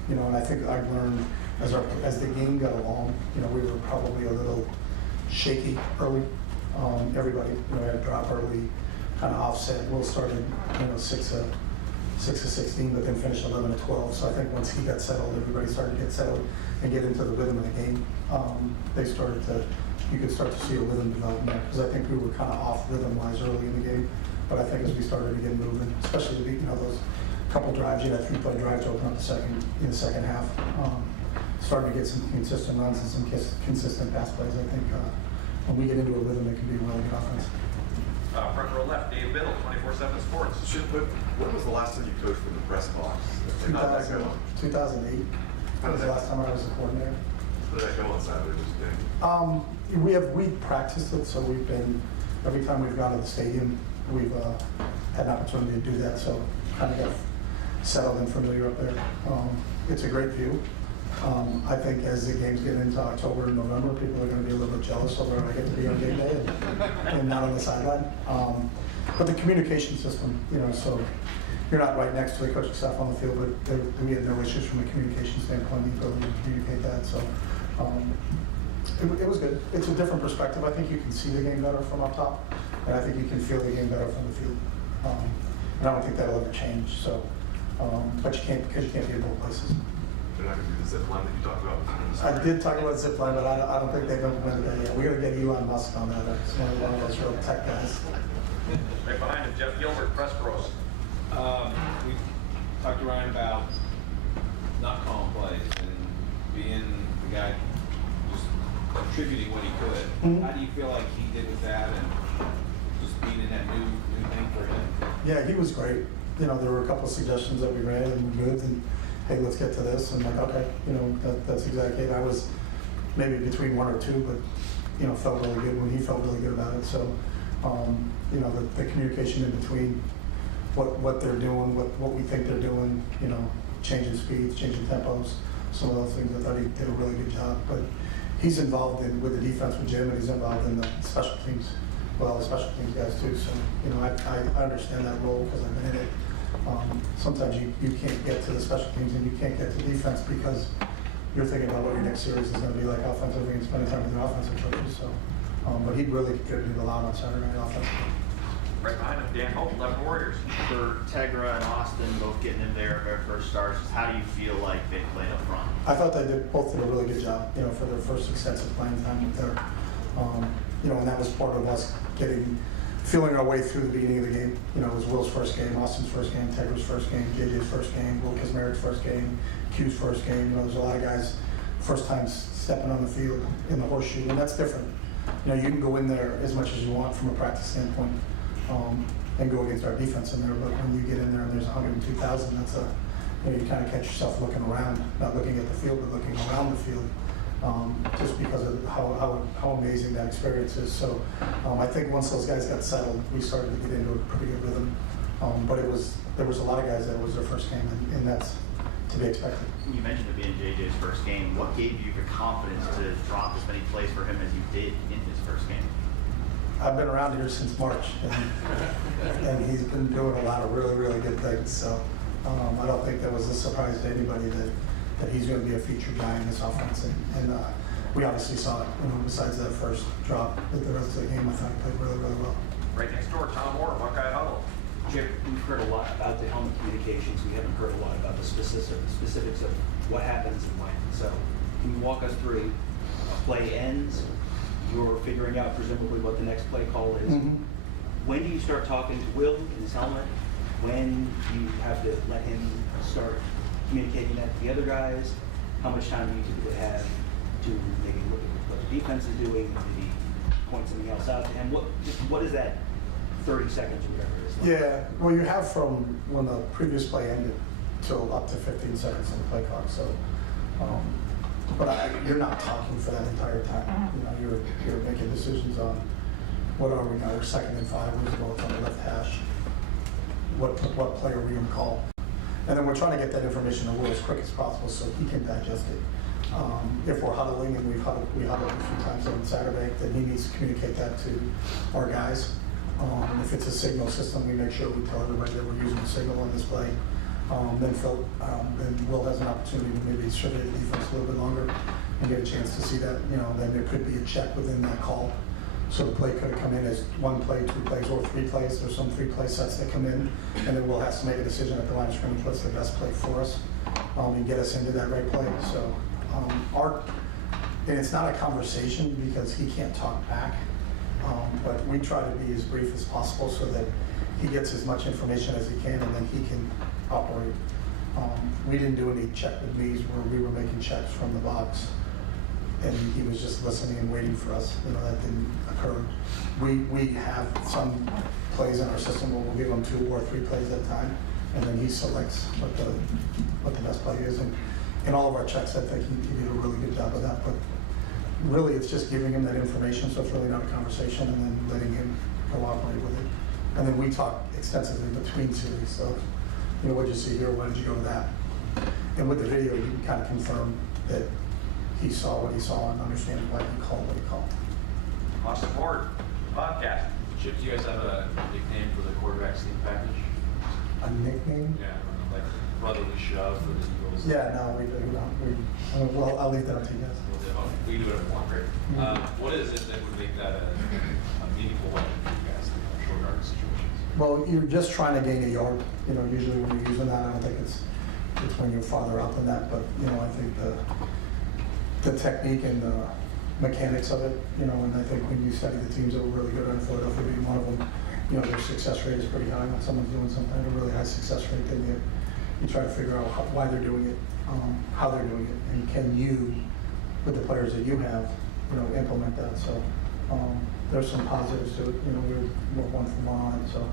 You know, and I think I've learned as the game got along. You know, we were probably a little shaky early. Everybody, you know, had a drop early, kind of offset. Will started, you know, 6 of 16, but then finished 11 of 12. So I think once he got settled, everybody started to get settled and get into the rhythm of the game. You could start to see a rhythm development, because I think we were kind of off rhythm-wise early in the game. But I think as we started to get moving, especially you know, those couple drives, you had 3-play drives to open up in the second half. Starting to get some consistent runs and some consistent pass plays. I think when we get into a rhythm, it can be a really good offense. Front row left, Dave Biddle, 24/7 Sports. When was the last time you coached from the press box? 2008. That was the last time I was a coordinator. How did that go on Saturday? We practiced it, so we've been, every time we've gone to the stadium, we've had an opportunity to do that, so kind of got settled and familiar up there. It's a great view. I think as the games get into October and November, people are going to be a little bit jealous of where I get to be on game day and not on the sideline. But the communication system, you know, so you're not right next to the coaching staff on the field, but we had no issues from a communication standpoint, the ability to communicate that. So it was good. It's a different perspective. I think you can see the game better from up top, and I think you can feel the game better from the field. And I don't think that'll ever change. So, but you can't, because you can't be in both places. They're not going to do the zip line that you talked about. I did talk about zip line, but I don't think they've implemented that yet. We're going to get Elon Musk on that. It's one of those real tech guys. Right behind him, Jeff Gilbert, Press Bros. We talked to Ryan about not calling plays and being the guy just contributing what he could. Mm-hmm. How do you feel like he did with that and just being in that new thing for him? Yeah, he was great. You know, there were a couple of suggestions that we ran and we good, and hey, let's get to this. And like, okay, you know, that's exactly it. I was maybe between one or two, but you know, felt really good when he felt really good about it. So, you know, the communication in between what they're doing, what we think they're doing, you know, changing speeds, changing tempos, some of those things. I thought he did a really good job. But he's involved with the defense with Jim, and he's involved in the special teams. Well, the special teams guys too. So, you know, I understand that role because I've been in it. Sometimes you can't get to the special teams and you can't get to defense because you're thinking about what your next series is going to be like offensively and spending time with the offensive coaches. So, but he really contributed a lot on Saturday night offensively. Right behind him, Dan Hope, 11 Warriors. For Tegra and Austin both getting in there their first starts, how do you feel like they played up front? I thought they both did a really good job, you know, for their first extensive playing time with their, you know, and that was part of us feeling our way through the beginning of the game. You know, it was Will's first game, Austin's first game, Tegra's first game, JJ's first game, Will Kazmarik's first game, Q's first game. You know, there's a lot of guys first time stepping on the field in the horseshoe, and that's different. You know, you can go in there as much as you want from a practice standpoint and go against our defense in there, but when you get in there and there's 102,000, that's you know, you kind of catch yourself looking around, not looking at the field, but looking around the field. Just because of how amazing that experience is. So I think once those guys got settled, we started to get into a pretty good rhythm. But there was a lot of guys that was their first game, and that's to be expected. You mentioned it being JJ's first game. What gave you the confidence to drop as many plays for him as you did in his first game? I've been around here since March, and he's been doing a lot of really, really good things. So I don't think that was a surprise to anybody that he's going to be a featured guy in this offense. And we obviously saw it, you know, besides that first drop, the rest of the game I thought he played really, really well. Right next door, Tom Moore, Buckeye Huddle. Chip, we've heard a lot about the helmet communications. We haven't heard a lot about the specifics of what happens and when. So can you walk us through a play ends, you're figuring out presumably what the next play call is. Mm-hmm. When do you start talking to Will in his helmet? When do you have to let him start communicating that to the other guys? How much time do you typically have to maybe look at what the defense is doing, maybe point something else out to him? What is that 30 seconds or whatever it is? Like? Yeah, well, you have from when the previous play ended till up to 15 seconds on the play clock. So, but you're not talking for that entire time. You know, you're making decisions on what are we now? We're 2nd and 5. Who's the ball on the left hash? What play are we going to call? And then we're trying to get that information to Will as quick as possible so he can digest it. If we're huddling, and we huddled a few times on Saturday, then he needs to communicate that to our guys. If it's a signal system, we make sure we tell everybody that we're using a signal on this play. Then Will has an opportunity to maybe survey the defense a little bit longer and get a chance to see that. You know, then there could be a check within that call. So the play could have come in as 1 play, 2 plays, or 3 plays. There's some 3-play sets that come in, and then Will has to make a decision at the line of scrimmage what's the best play for us and get us into that right play. So and it's not a conversation because he can't talk back, but we try to be as brief as possible so that he gets as much information as he can, and then he can operate. We didn't do any check with me's where we were making checks from the box, and he was just listening and waiting for us. You know, that didn't occur. We have some plays in our system where we'll give him 2 or 3 plays at a time, and then he selects what the best play is. And in all of our checks, I think he did a really good job of that. But really, it's just giving him that information, so it's really not a conversation, and then letting him cooperate with it. And then we talk extensively between series. So, you know, what did you see here? Why did you go to that? And with the video, you can kind of confirm that he saw what he saw and understand why he called what he called. Austin Ford, podcast. Chip, do you guys have a nickname for the quarterback sneak package? A nickname? Yeah, like brotherly shove for the Eagles. Yeah, no, we don't. Well, I'll leave that up to you guys. We do it at one, great. What is it that would make that a meaningful weapon for you guys in short yard situations? Well, you're just trying to gain a yard. You know, usually when you're using that, I don't think it's when you're farther out than that. But you know, I think the technique and the mechanics of it. You know, and I think when you study the teams that were really good on Philadelphia being one of them, you know, their success rate is pretty high. When someone's doing something at a really high success rate, then you try to figure out why they're doing it, how they're doing it, and can you, with the players that you have, you know, implement that. So there's some positives to it. You know, we're 1 for 1 on it. So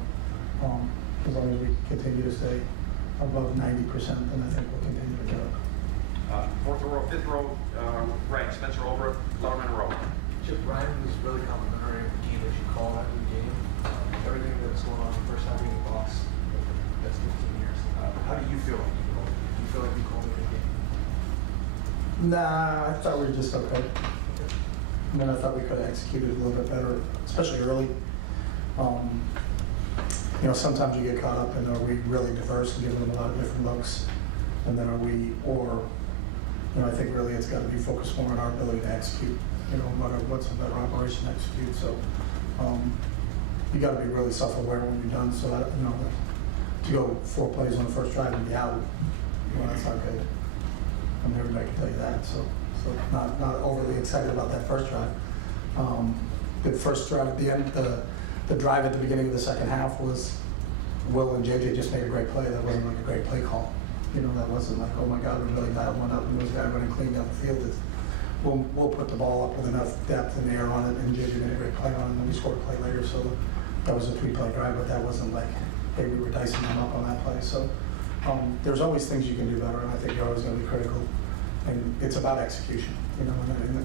as long as we continue to stay above 90%, then I think we'll continue to go. 4th row, 5th row, right, Spencer Over, Letterman row. Chip, Ryan was really complimentary of the game that you called after the game. Everything that's going on the first time being the boss, that's 15 years. How do you feel like you called it? Do you feel like you called it a game? Nah, I thought we were just okay. I mean, I thought we could have executed a little bit better, especially early. You know, sometimes you get caught up in, are we really diverse and giving them a lot of different looks? And then are we, or, you know, I think really it's got to be focused more on our ability to execute, you know, what's a better operation to execute. So you got to be really self-aware when you're done. So that, you know, to go 4 plays on the first drive and be out, you know, that's not good. I mean, everybody can tell you that. So not overly excited about that first drive. The first drive at the end, the drive at the beginning of the second half was Will and JJ just made a great play. That wasn't like a great play call. You know, that wasn't like, oh my God, we really dialed one up and those guys running clean down the field. We'll put the ball up with enough depth and air on it, and JJ made a great play on it, and then we scored a play later. So that was a 3-play drive, but that wasn't like, hey, we were dicing them up on that play. So there's always things you can do better, and I think you're always going to be critical. And it's about execution, you know,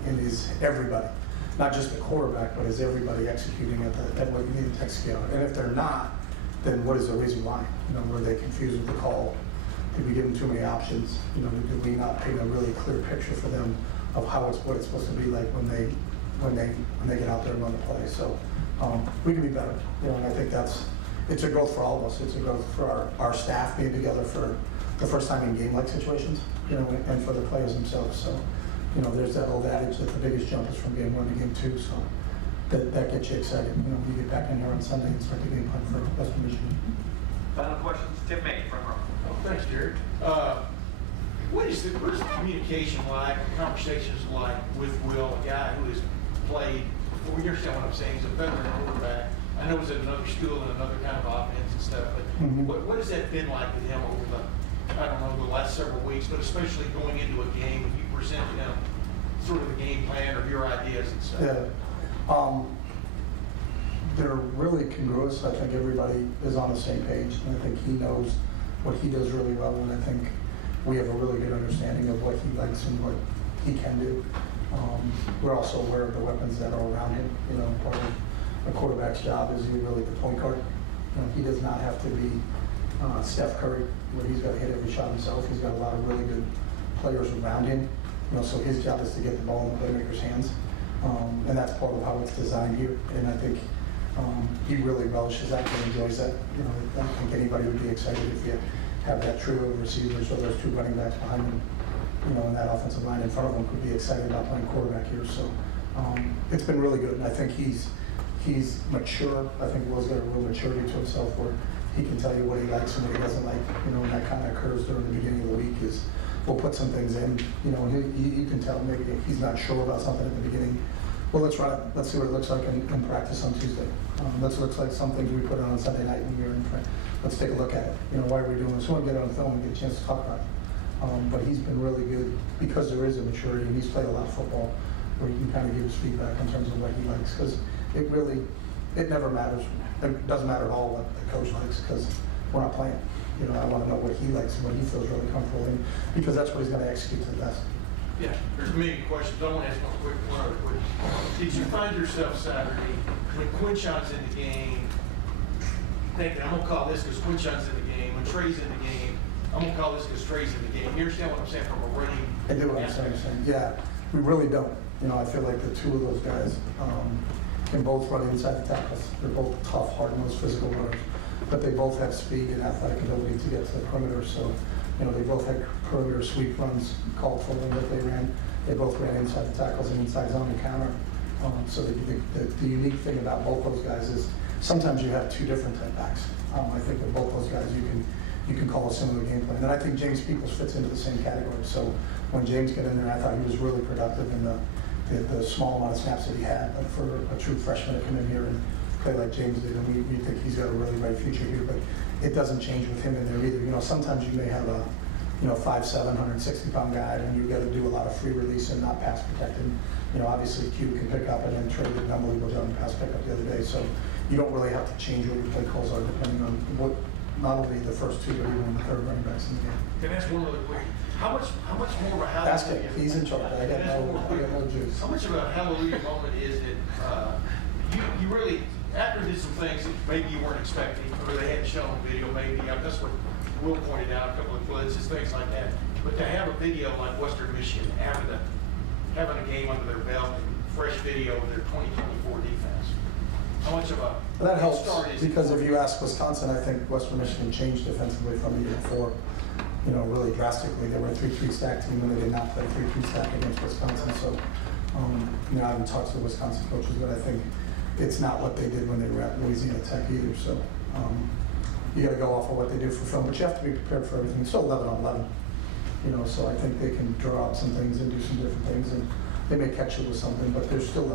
and is everybody, not just the quarterback, but is everybody executing at what you need to execute on. And if they're not, then what is the reason why? You know, were they confused with the call? Did we give them too many options? You know, did we not paint a really clear picture for them of what it's supposed to be like when they get out there and run the play? So we can be better, you know, and I think it's a growth for all of us. It's a growth for our staff being together for the first time in game-like situations, you know, and for the players themselves. So, you know, there's that old adage that the biggest jump is from game 1 to game 2. So that gets you excited. You know, when you get back in here on Sunday and start the game plan for Western Michigan. Final questions, Tim May, front row. Oh, thanks, Jared. What's the communication like, conversations like with Will, a guy who has played, well, you understand what I'm saying, he's a veteran quarterback. I know he's at another school and another kind of offense and stuff, but what has that been like with him over the last several weeks, but especially going into a game when you present to him sort of the game plan or your ideas and stuff? Yeah. they're really congruous. I think everybody is on the same page, and I think he knows what he does really well, and I think we have a really good understanding of what he likes and what he can do. We're also aware of the weapons that are around him. You know, part of a quarterback's job is really the point guard. You know, he does not have to be Steph Curry, where he's got to hit every shot himself. He's got a lot of really good players around him. You know, so his job is to get the ball in the playmaker's hands, and that's part of how it's designed here. And I think he really relishes that and enjoys that. You know, I don't think anybody would be excited if you have that trio of receivers or those two running backs behind him. You know, and that offensive line in front of him could be excited about playing quarterback here. So it's been really good, and I think he's mature. I think Will's got a real maturity to himself where he can tell you what he likes and what he doesn't like. You know, and that kind of occurs during the beginning of the week. Is we'll put some things in. You know, and you can tell maybe he's not sure about something at the beginning. Well, let's run it. Let's see what it looks like in practice on Tuesday. Let's look like some things we put on Sunday night when we were in practice. Let's take a look at it. You know, why are we doing this? We want to get it on film and get a chance to talk about it. But he's been really good because there is a maturity, and he's played a lot of football where he can kind of give his feedback in terms of what he likes. Because it never matters. It doesn't matter at all what the coach likes because we're not playing. You know, I want to know what he likes and what he feels really comfortable in because that's what he's going to execute to the best. Yeah, there's a million questions. I want to ask one other question. Did you find yourself Saturday when Quinshon's in the game thinking, I'm going to call this because Quinshon's in the game, when Trey's in the game, I'm going to call this because Trey's in the game. You understand what I'm saying from a running? I do what I'm saying. Yeah, we really don't. You know, I feel like the two of those guys can both run inside the tackles. They're both tough, hard-nosed, physical runners, but they both have speed and athletic ability to get to the perimeter. So, you know, they both had perimeter sweep runs called for them that they ran. They both ran inside the tackles and inside zone and counter. So the unique thing about both those guys is sometimes you have two different type backs. I think with both those guys you can call a similar game plan. And I think James Peoples fits into the same category. So when James got in there, I thought he was really productive in the small amount of snaps that he had. But for a true freshman to come in here and play like James did, and we think he's got a really bright future here. But it doesn't change with him in there either. You know, sometimes you may have a 5'7", 160-pound guy, and you've got to do a lot of free release and not pass protecting. You know, obviously Q can pick up, and then Trey did an unbelievable job in pass pickup the other day. So you don't really have to change what your play calls are depending on what not only the first two, but even the third running backs in the game. Can I ask one other question? How much more of a hallelujah? Ask him. He's in charge. I got no juice. How much of a hallelujah moment is it? You really, after did some things that maybe you weren't expecting, or they hadn't shown on video, maybe. That's what Will pointed out, a couple of blitzes, things like that. But to have a video like Western Michigan having a game under their belt and fresh video of their 2024 defense, how much of a that helps start is because if you ask Wisconsin, I think Western Michigan changed defensively from the year before. You know, really drastically. They were a 3-3 stack team when they did not play 3-3 stack against Wisconsin. So, you know, I haven't talked to the Wisconsin coaches, but I think it's not what they did when they were at Louisiana Tech either. So, you got to go off of what they do for film, but you have to be prepared for everything. It's still 11 on 11. You know, so I think they can draw out some things and do some different things, and they may catch you with something, but there's still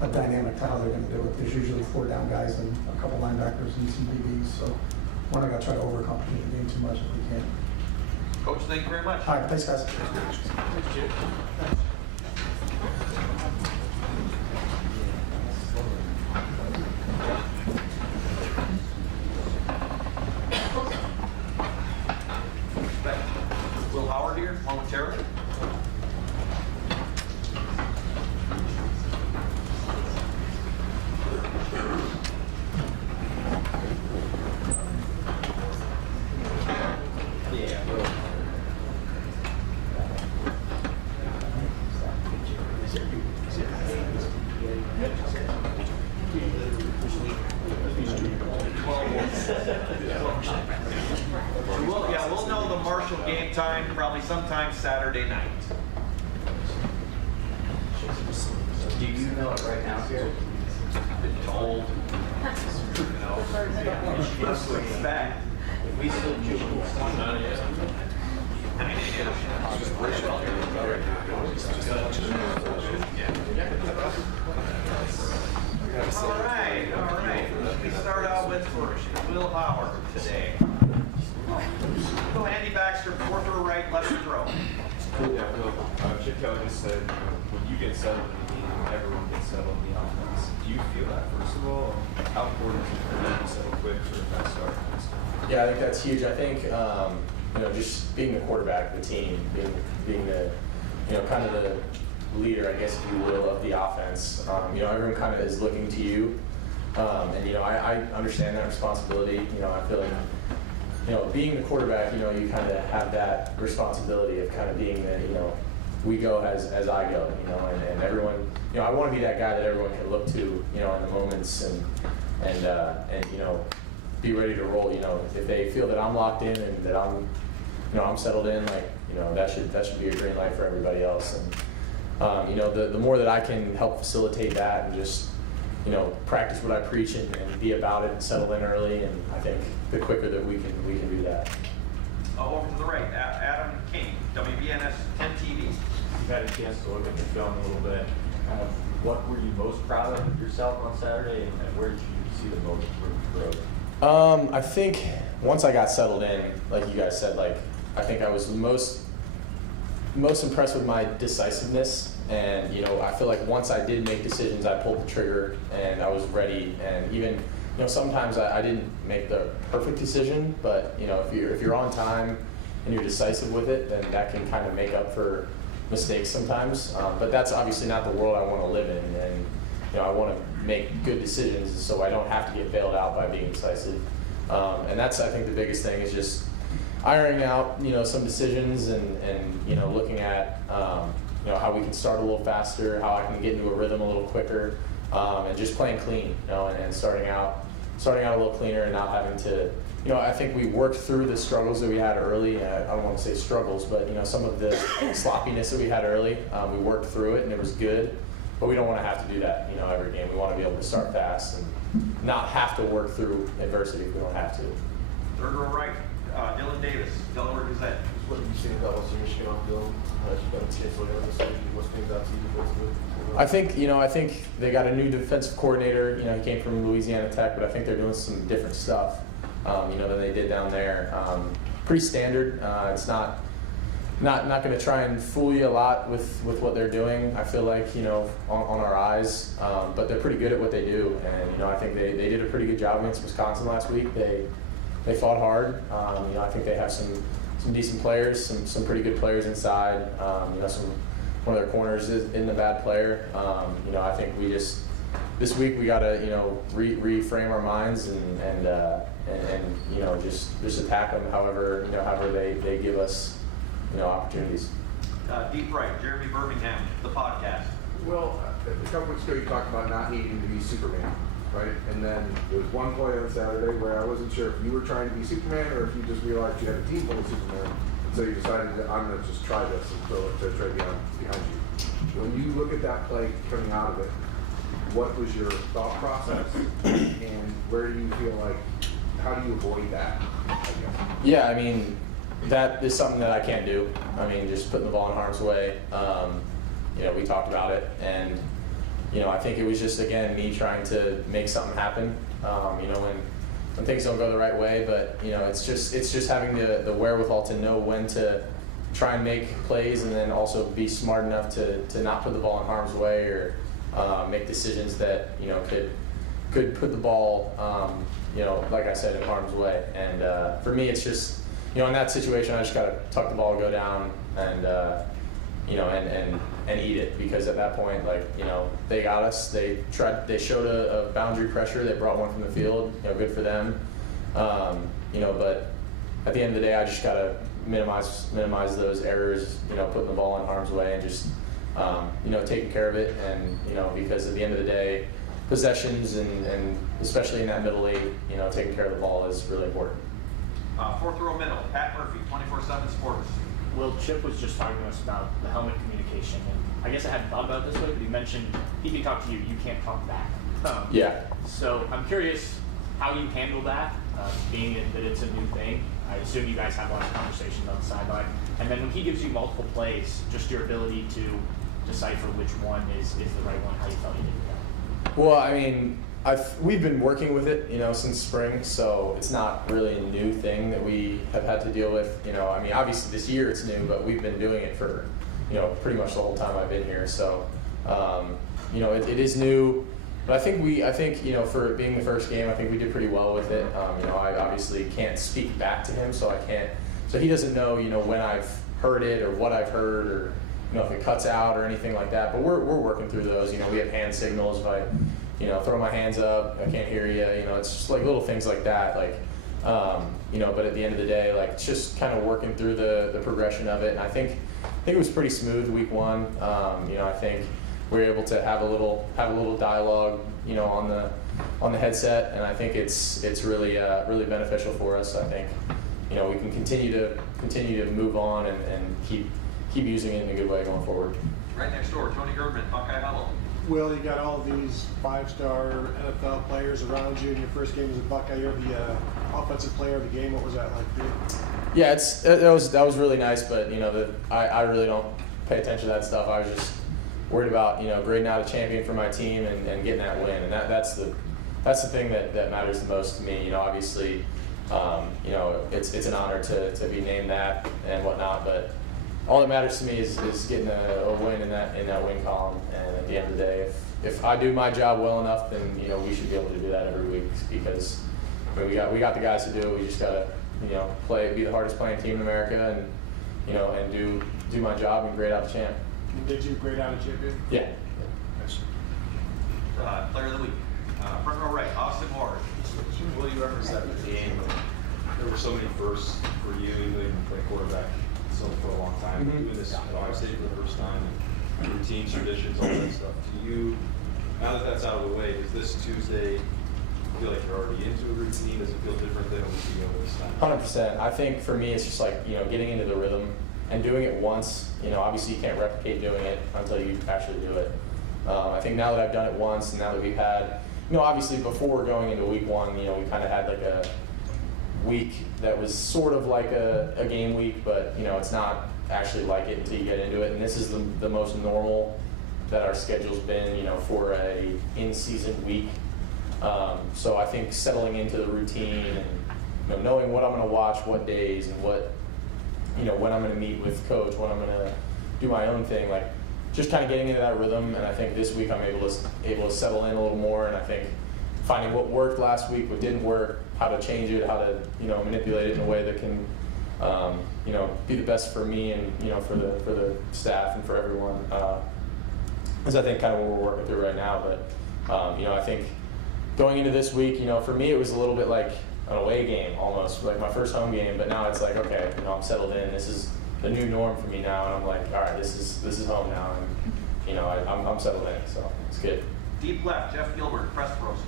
a dynamic to how they're going to do it. There's usually 4 down guys and a couple linebackers and some DBs, so we're not going to try to overcomplicate the game too much if we can. Coach, thank you very much. All right, thanks, guys. Will Howard here momentarily. We'll know the Marshall game time probably sometime Saturday night. Do you know it right now here? Been told. You know, what to expect. If we still choose All right. We start out with Will Howard today. Go Andy Baxter, fourth or right, left throw. Yeah, Chip Kelly just said, when you get settled in the game, everyone gets settled in the offense. Do you feel that, first of all? How important is it for them to settle quick for a fast start? Yeah, I think that's huge. I think just being the quarterback of the team, being the kind of the leader, I guess if you will, of the offense. Everyone kind of is looking to you, and I understand that responsibility. I feel like being the quarterback, you kind of have that responsibility of kind of being the we go as I go, and everyone, I want to be that guy that everyone can look to, in the moments and be ready to roll. If they feel that I'm locked in and that I'm settled in, that should be a green light for everybody else. And the more that I can help facilitate that and just practice what I preach and be about it and settle in early, and I think the quicker that we can do that. Over to the right, Adam King, WBNS 10 TV. You've had a chance to look at the film a little bit. Kind of what were you most proud of yourself on Saturday, and where did you see the most room for growth? I think once I got settled in, like you guys said, I think I was most impressed with my decisiveness, and I feel like once I did make decisions, I pulled the trigger and I was ready. And even sometimes I didn't make the perfect decision, but if you're on time and you're decisive with it, then that can kind of make up for mistakes sometimes. But that's obviously not the world I want to live in, and I want to make good decisions so I don't have to get bailed out by being decisive. And that's, I think, the biggest thing is just ironing out some decisions and looking at how we can start a little faster, how I can get into a rhythm a little quicker, and just playing clean, and starting out a little cleaner and not having to. I think we worked through the struggles that we had early. I don't want to say struggles, but some of the sloppiness that we had early, we worked through it and it was good. But we don't want to have to do that, every game. We want to be able to start fast and not have to work through adversity if we don't have to. Third row right, Dylan Davis, Delaware Gazette. What have you seen about Western Michigan on field? As you've got a chance to look at this week, what stands out to you defensively? I think they got a new defensive coordinator. He came from Louisiana Tech, but I think they're doing some different stuff, than they did down there. Pretty standard. It's not going to try and fool you a lot with what they're doing. I feel like on our eyes, but they're pretty good at what they do, and I think they did a pretty good job against Wisconsin last week. They fought hard. I think they have some decent players, some pretty good players inside. One of their corners isn't a bad player. I think we just this week we got to reframe our minds and just attack them however they give us opportunities. Deep right, Jeremy Birmingham, the podcast. Well, a couple weeks ago you talked about not needing to be Superman, right? And then there was one play on Saturday where I wasn't sure if you were trying to be Superman or if you just realized you had a team full of Superman. So you decided that I'm going to just try this and throw it to Trey behind you. When you look at that play coming out of it, what was your thought process, and where do you feel like, how do you avoid that, I guess? Yeah, that is something that I can't do. Just putting the ball in harm's way. We talked about it, and I think it was just, again, me trying to make something happen. When things don't go the right way, but it's just having the wherewithal to know when to try and make plays, and then also be smart enough to not put the ball in harm's way or make decisions that could put the ball like I said, in harm's way. And for me, it's just in that situation, I just got to tuck the ball, go down, and and eat it, because at that point, they got us. They showed a boundary pressure. They brought one from the field. Good for them. But at the end of the day, I just gotta minimize those errors. Putting the ball in harm's way and just taking care of it. And because at the end of the day, possessions and especially in that middle league, taking care of the ball is really important. Fourth row middle, Pat Murphy, 24/7 Sports. Will, Chip was just talking to us about the helmet communication, and I guess I hadn't thought about it this way, but he mentioned he can talk to you, you can't talk back. Yeah. So I'm curious how you handle that, being that it's a new thing. I assume you guys have lots of conversations on the sideline. And then when he gives you multiple plays, just your ability to decipher which one is the right one, how you felt you did that. Well, we've been working with it, since spring, so it's not really a new thing that we have had to deal with. Obviously this year it's new, but we've been doing it for, pretty much the whole time I've been here. So, it is new. But I think you know, for it being the first game, I think we did pretty well with it. You know, I obviously can't speak back to him, so he doesn't know, you know, when I've heard it or what I've heard, or you know, if it cuts out or anything like that. But we're working through those. You know, we have hand signals. If I, you know, throw my hands up, I can't hear you. You know, it's just like little things like that. Like, you know, but at the end of the day, like, it's just kind of working through the progression of it. And I think it was pretty smooth week one. You know, I think we were able to have a little dialogue, you know, on the headset, and I think it's really really beneficial for us. I think, you know, we can continue to move on and keep using it in a good way going forward. Right next door, Tony Girdman, Buckeye Hollow. Will, you got all these 5-star NFL players around you in your first game as a Buckeye. You're the offensive player of the game. What was that like for you? Yeah, that was really nice, but you know, I really don't pay attention to that stuff. I was just worried about, you know, grading out a champion for my team and getting that win, and that's the thing that matters the most to me. You know, obviously, you know, it's an honor to be named that and whatnot, but all that matters to me is getting a win in that win column. And at the end of the day, if I do my job well enough, then you know, we should be able to do that every week, because I mean, we got the guys to do it. We just gotta, you know, be the hardest playing team in America, and you know, and do my job and grade out the champ. Did you grade out a champion? Yeah. Player of the week. Front row right, Austin Ward. Will, you referenced that in the game. There were so many firsts for you, even though you played quarterback for a long time. Doing this at Ohio State for the first time, and routines, traditions, all that stuff. Do you, now that that's out of the way, does this Tuesday feel like you're already into a routine? Does it feel different than a week ago this time? 100%. I think for me, it's just like, you know, getting into the rhythm and doing it once. You know, obviously you can't replicate doing it until you actually do it. I think now that I've done it once, and now that we've had, you know, obviously before going into week one, you know, we kind of had like a week that was sort of like a game week, but you know, it's not actually like it until you get into it. And this is the most normal that our schedule's been, you know, for a in-season week. So I think settling into the routine and, you know, knowing what I'm going to watch, what days, and what, you know, when I'm going to meet with coach, when I'm going to do my own thing, like just kind of getting into that rhythm. And I think this week I'm able to settle in a little more. And I think finding what worked last week, what didn't work, how to change it, how to, you know, manipulate it in a way that can, you know, be the best for me and, you know, for the staff and for everyone. Is I think kind of what we're working through right now. But you know, I think going into this week, you know, for me it was a little bit like an away game almost, like my first home game. But now it's like, okay, you know, I'm settled in. This is the new norm for me now, and I'm like, all right, this is home now, and you know, I'm settled in, so it's good. Deep left, Jeff Gilbert, press pros.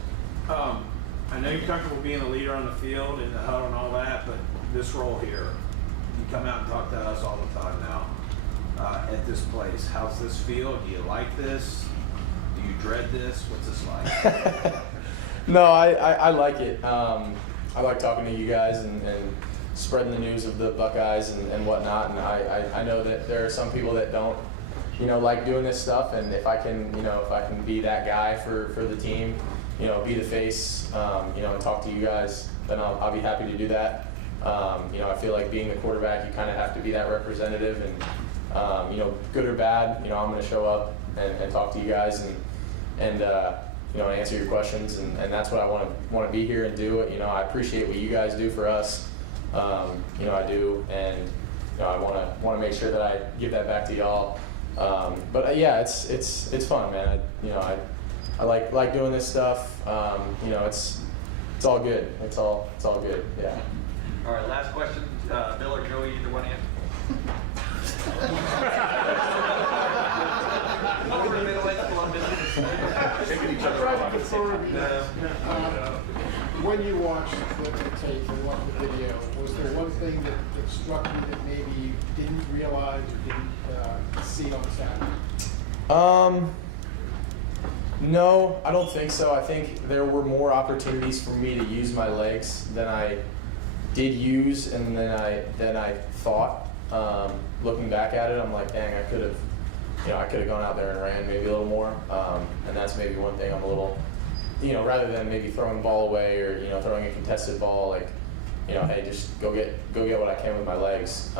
I know you're comfortable being a leader on the field and the huddle and all that, but this role here, you come out and talk to us all the time now at this place. How's this feel? Do you like this? Do you dread this? What's this like? No, I like it. I like talking to you guys and spreading the news of the Buckeyes and whatnot. And I know that there are some people that don't, you know, like doing this stuff. And if I can, you know, if I can be that guy for the team, you know, be the face, you know, and talk to you guys, then I'll be happy to do that. You know, I feel like being the quarterback, you kind of have to be that representative, and you know, good or bad, you know, I'm going to show up and talk to you guys and you know, answer your questions, and that's what I want to be here and do. You know, I appreciate what you guys do for us. You know, I do, and you know, I want to make sure that I give that back to y'all. But yeah, it's fun, man. I like doing this stuff. You know, it's all good. It's all good. Yeah. All right, last question, Bill or Joey, either one of you. Over the middle, it's Columbus. When you watched the tape and watched the video, was there one thing that struck you that maybe you didn't realize or didn't see on Saturday? No, I don't think so. I think there were more opportunities for me to use my legs than I did use, and than I thought. Looking back at it, I'm like, dang, I could have gone out there and ran maybe a little more. And that's maybe one thing I'm a little, you know, rather than maybe throwing the ball away or, you know, throwing a contested ball, like, you know, hey, just go get what I can with my legs.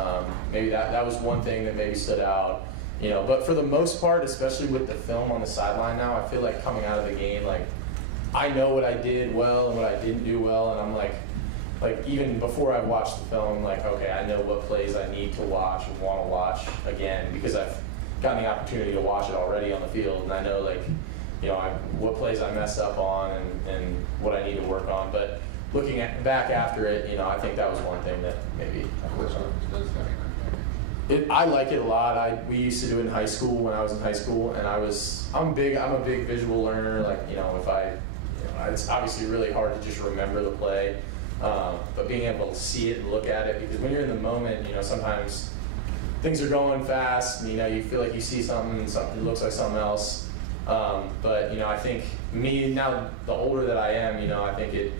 Maybe that was one thing that maybe stood out. You know, but for the most part, especially with the film on the sideline now, I feel like coming out of the game, like I know what I did well and what I didn't do well, and I'm like even before I've watched the film, I'm like, okay, I know what plays I need to watch and want to watch again because I've gotten the opportunity to watch it already on the field, and I know like, you know, what plays I messed up on and what I need to work on. But looking back after it, you know, I think that was one thing that maybe I worked on. I like it a lot. We used to do it in high school when I was in high school, and I'm a big visual learner. Like, you know, it's obviously really hard to just remember the play, but being able to see it and look at it, because when you're in the moment, you know, sometimes things are going fast, and, you know, you feel like you see something and something looks like something else. But, you know, I think now the older that I am, you know, I think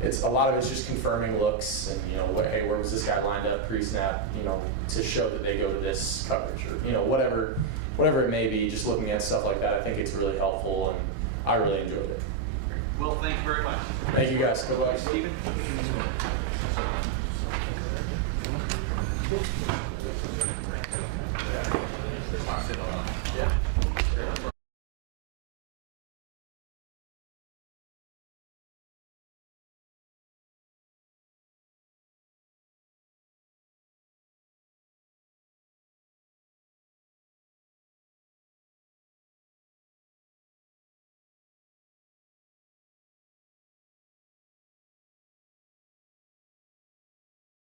it's a lot of it's just confirming looks and, you know, hey, where was this guy lined up pre-snap, you know, to show that they go to this coverage, or, you know, whatever it may be. Just looking at stuff like that, I think it's really helpful, and I really enjoyed it. Will, thank you very much. Thank you guys. Good luck. Stephen?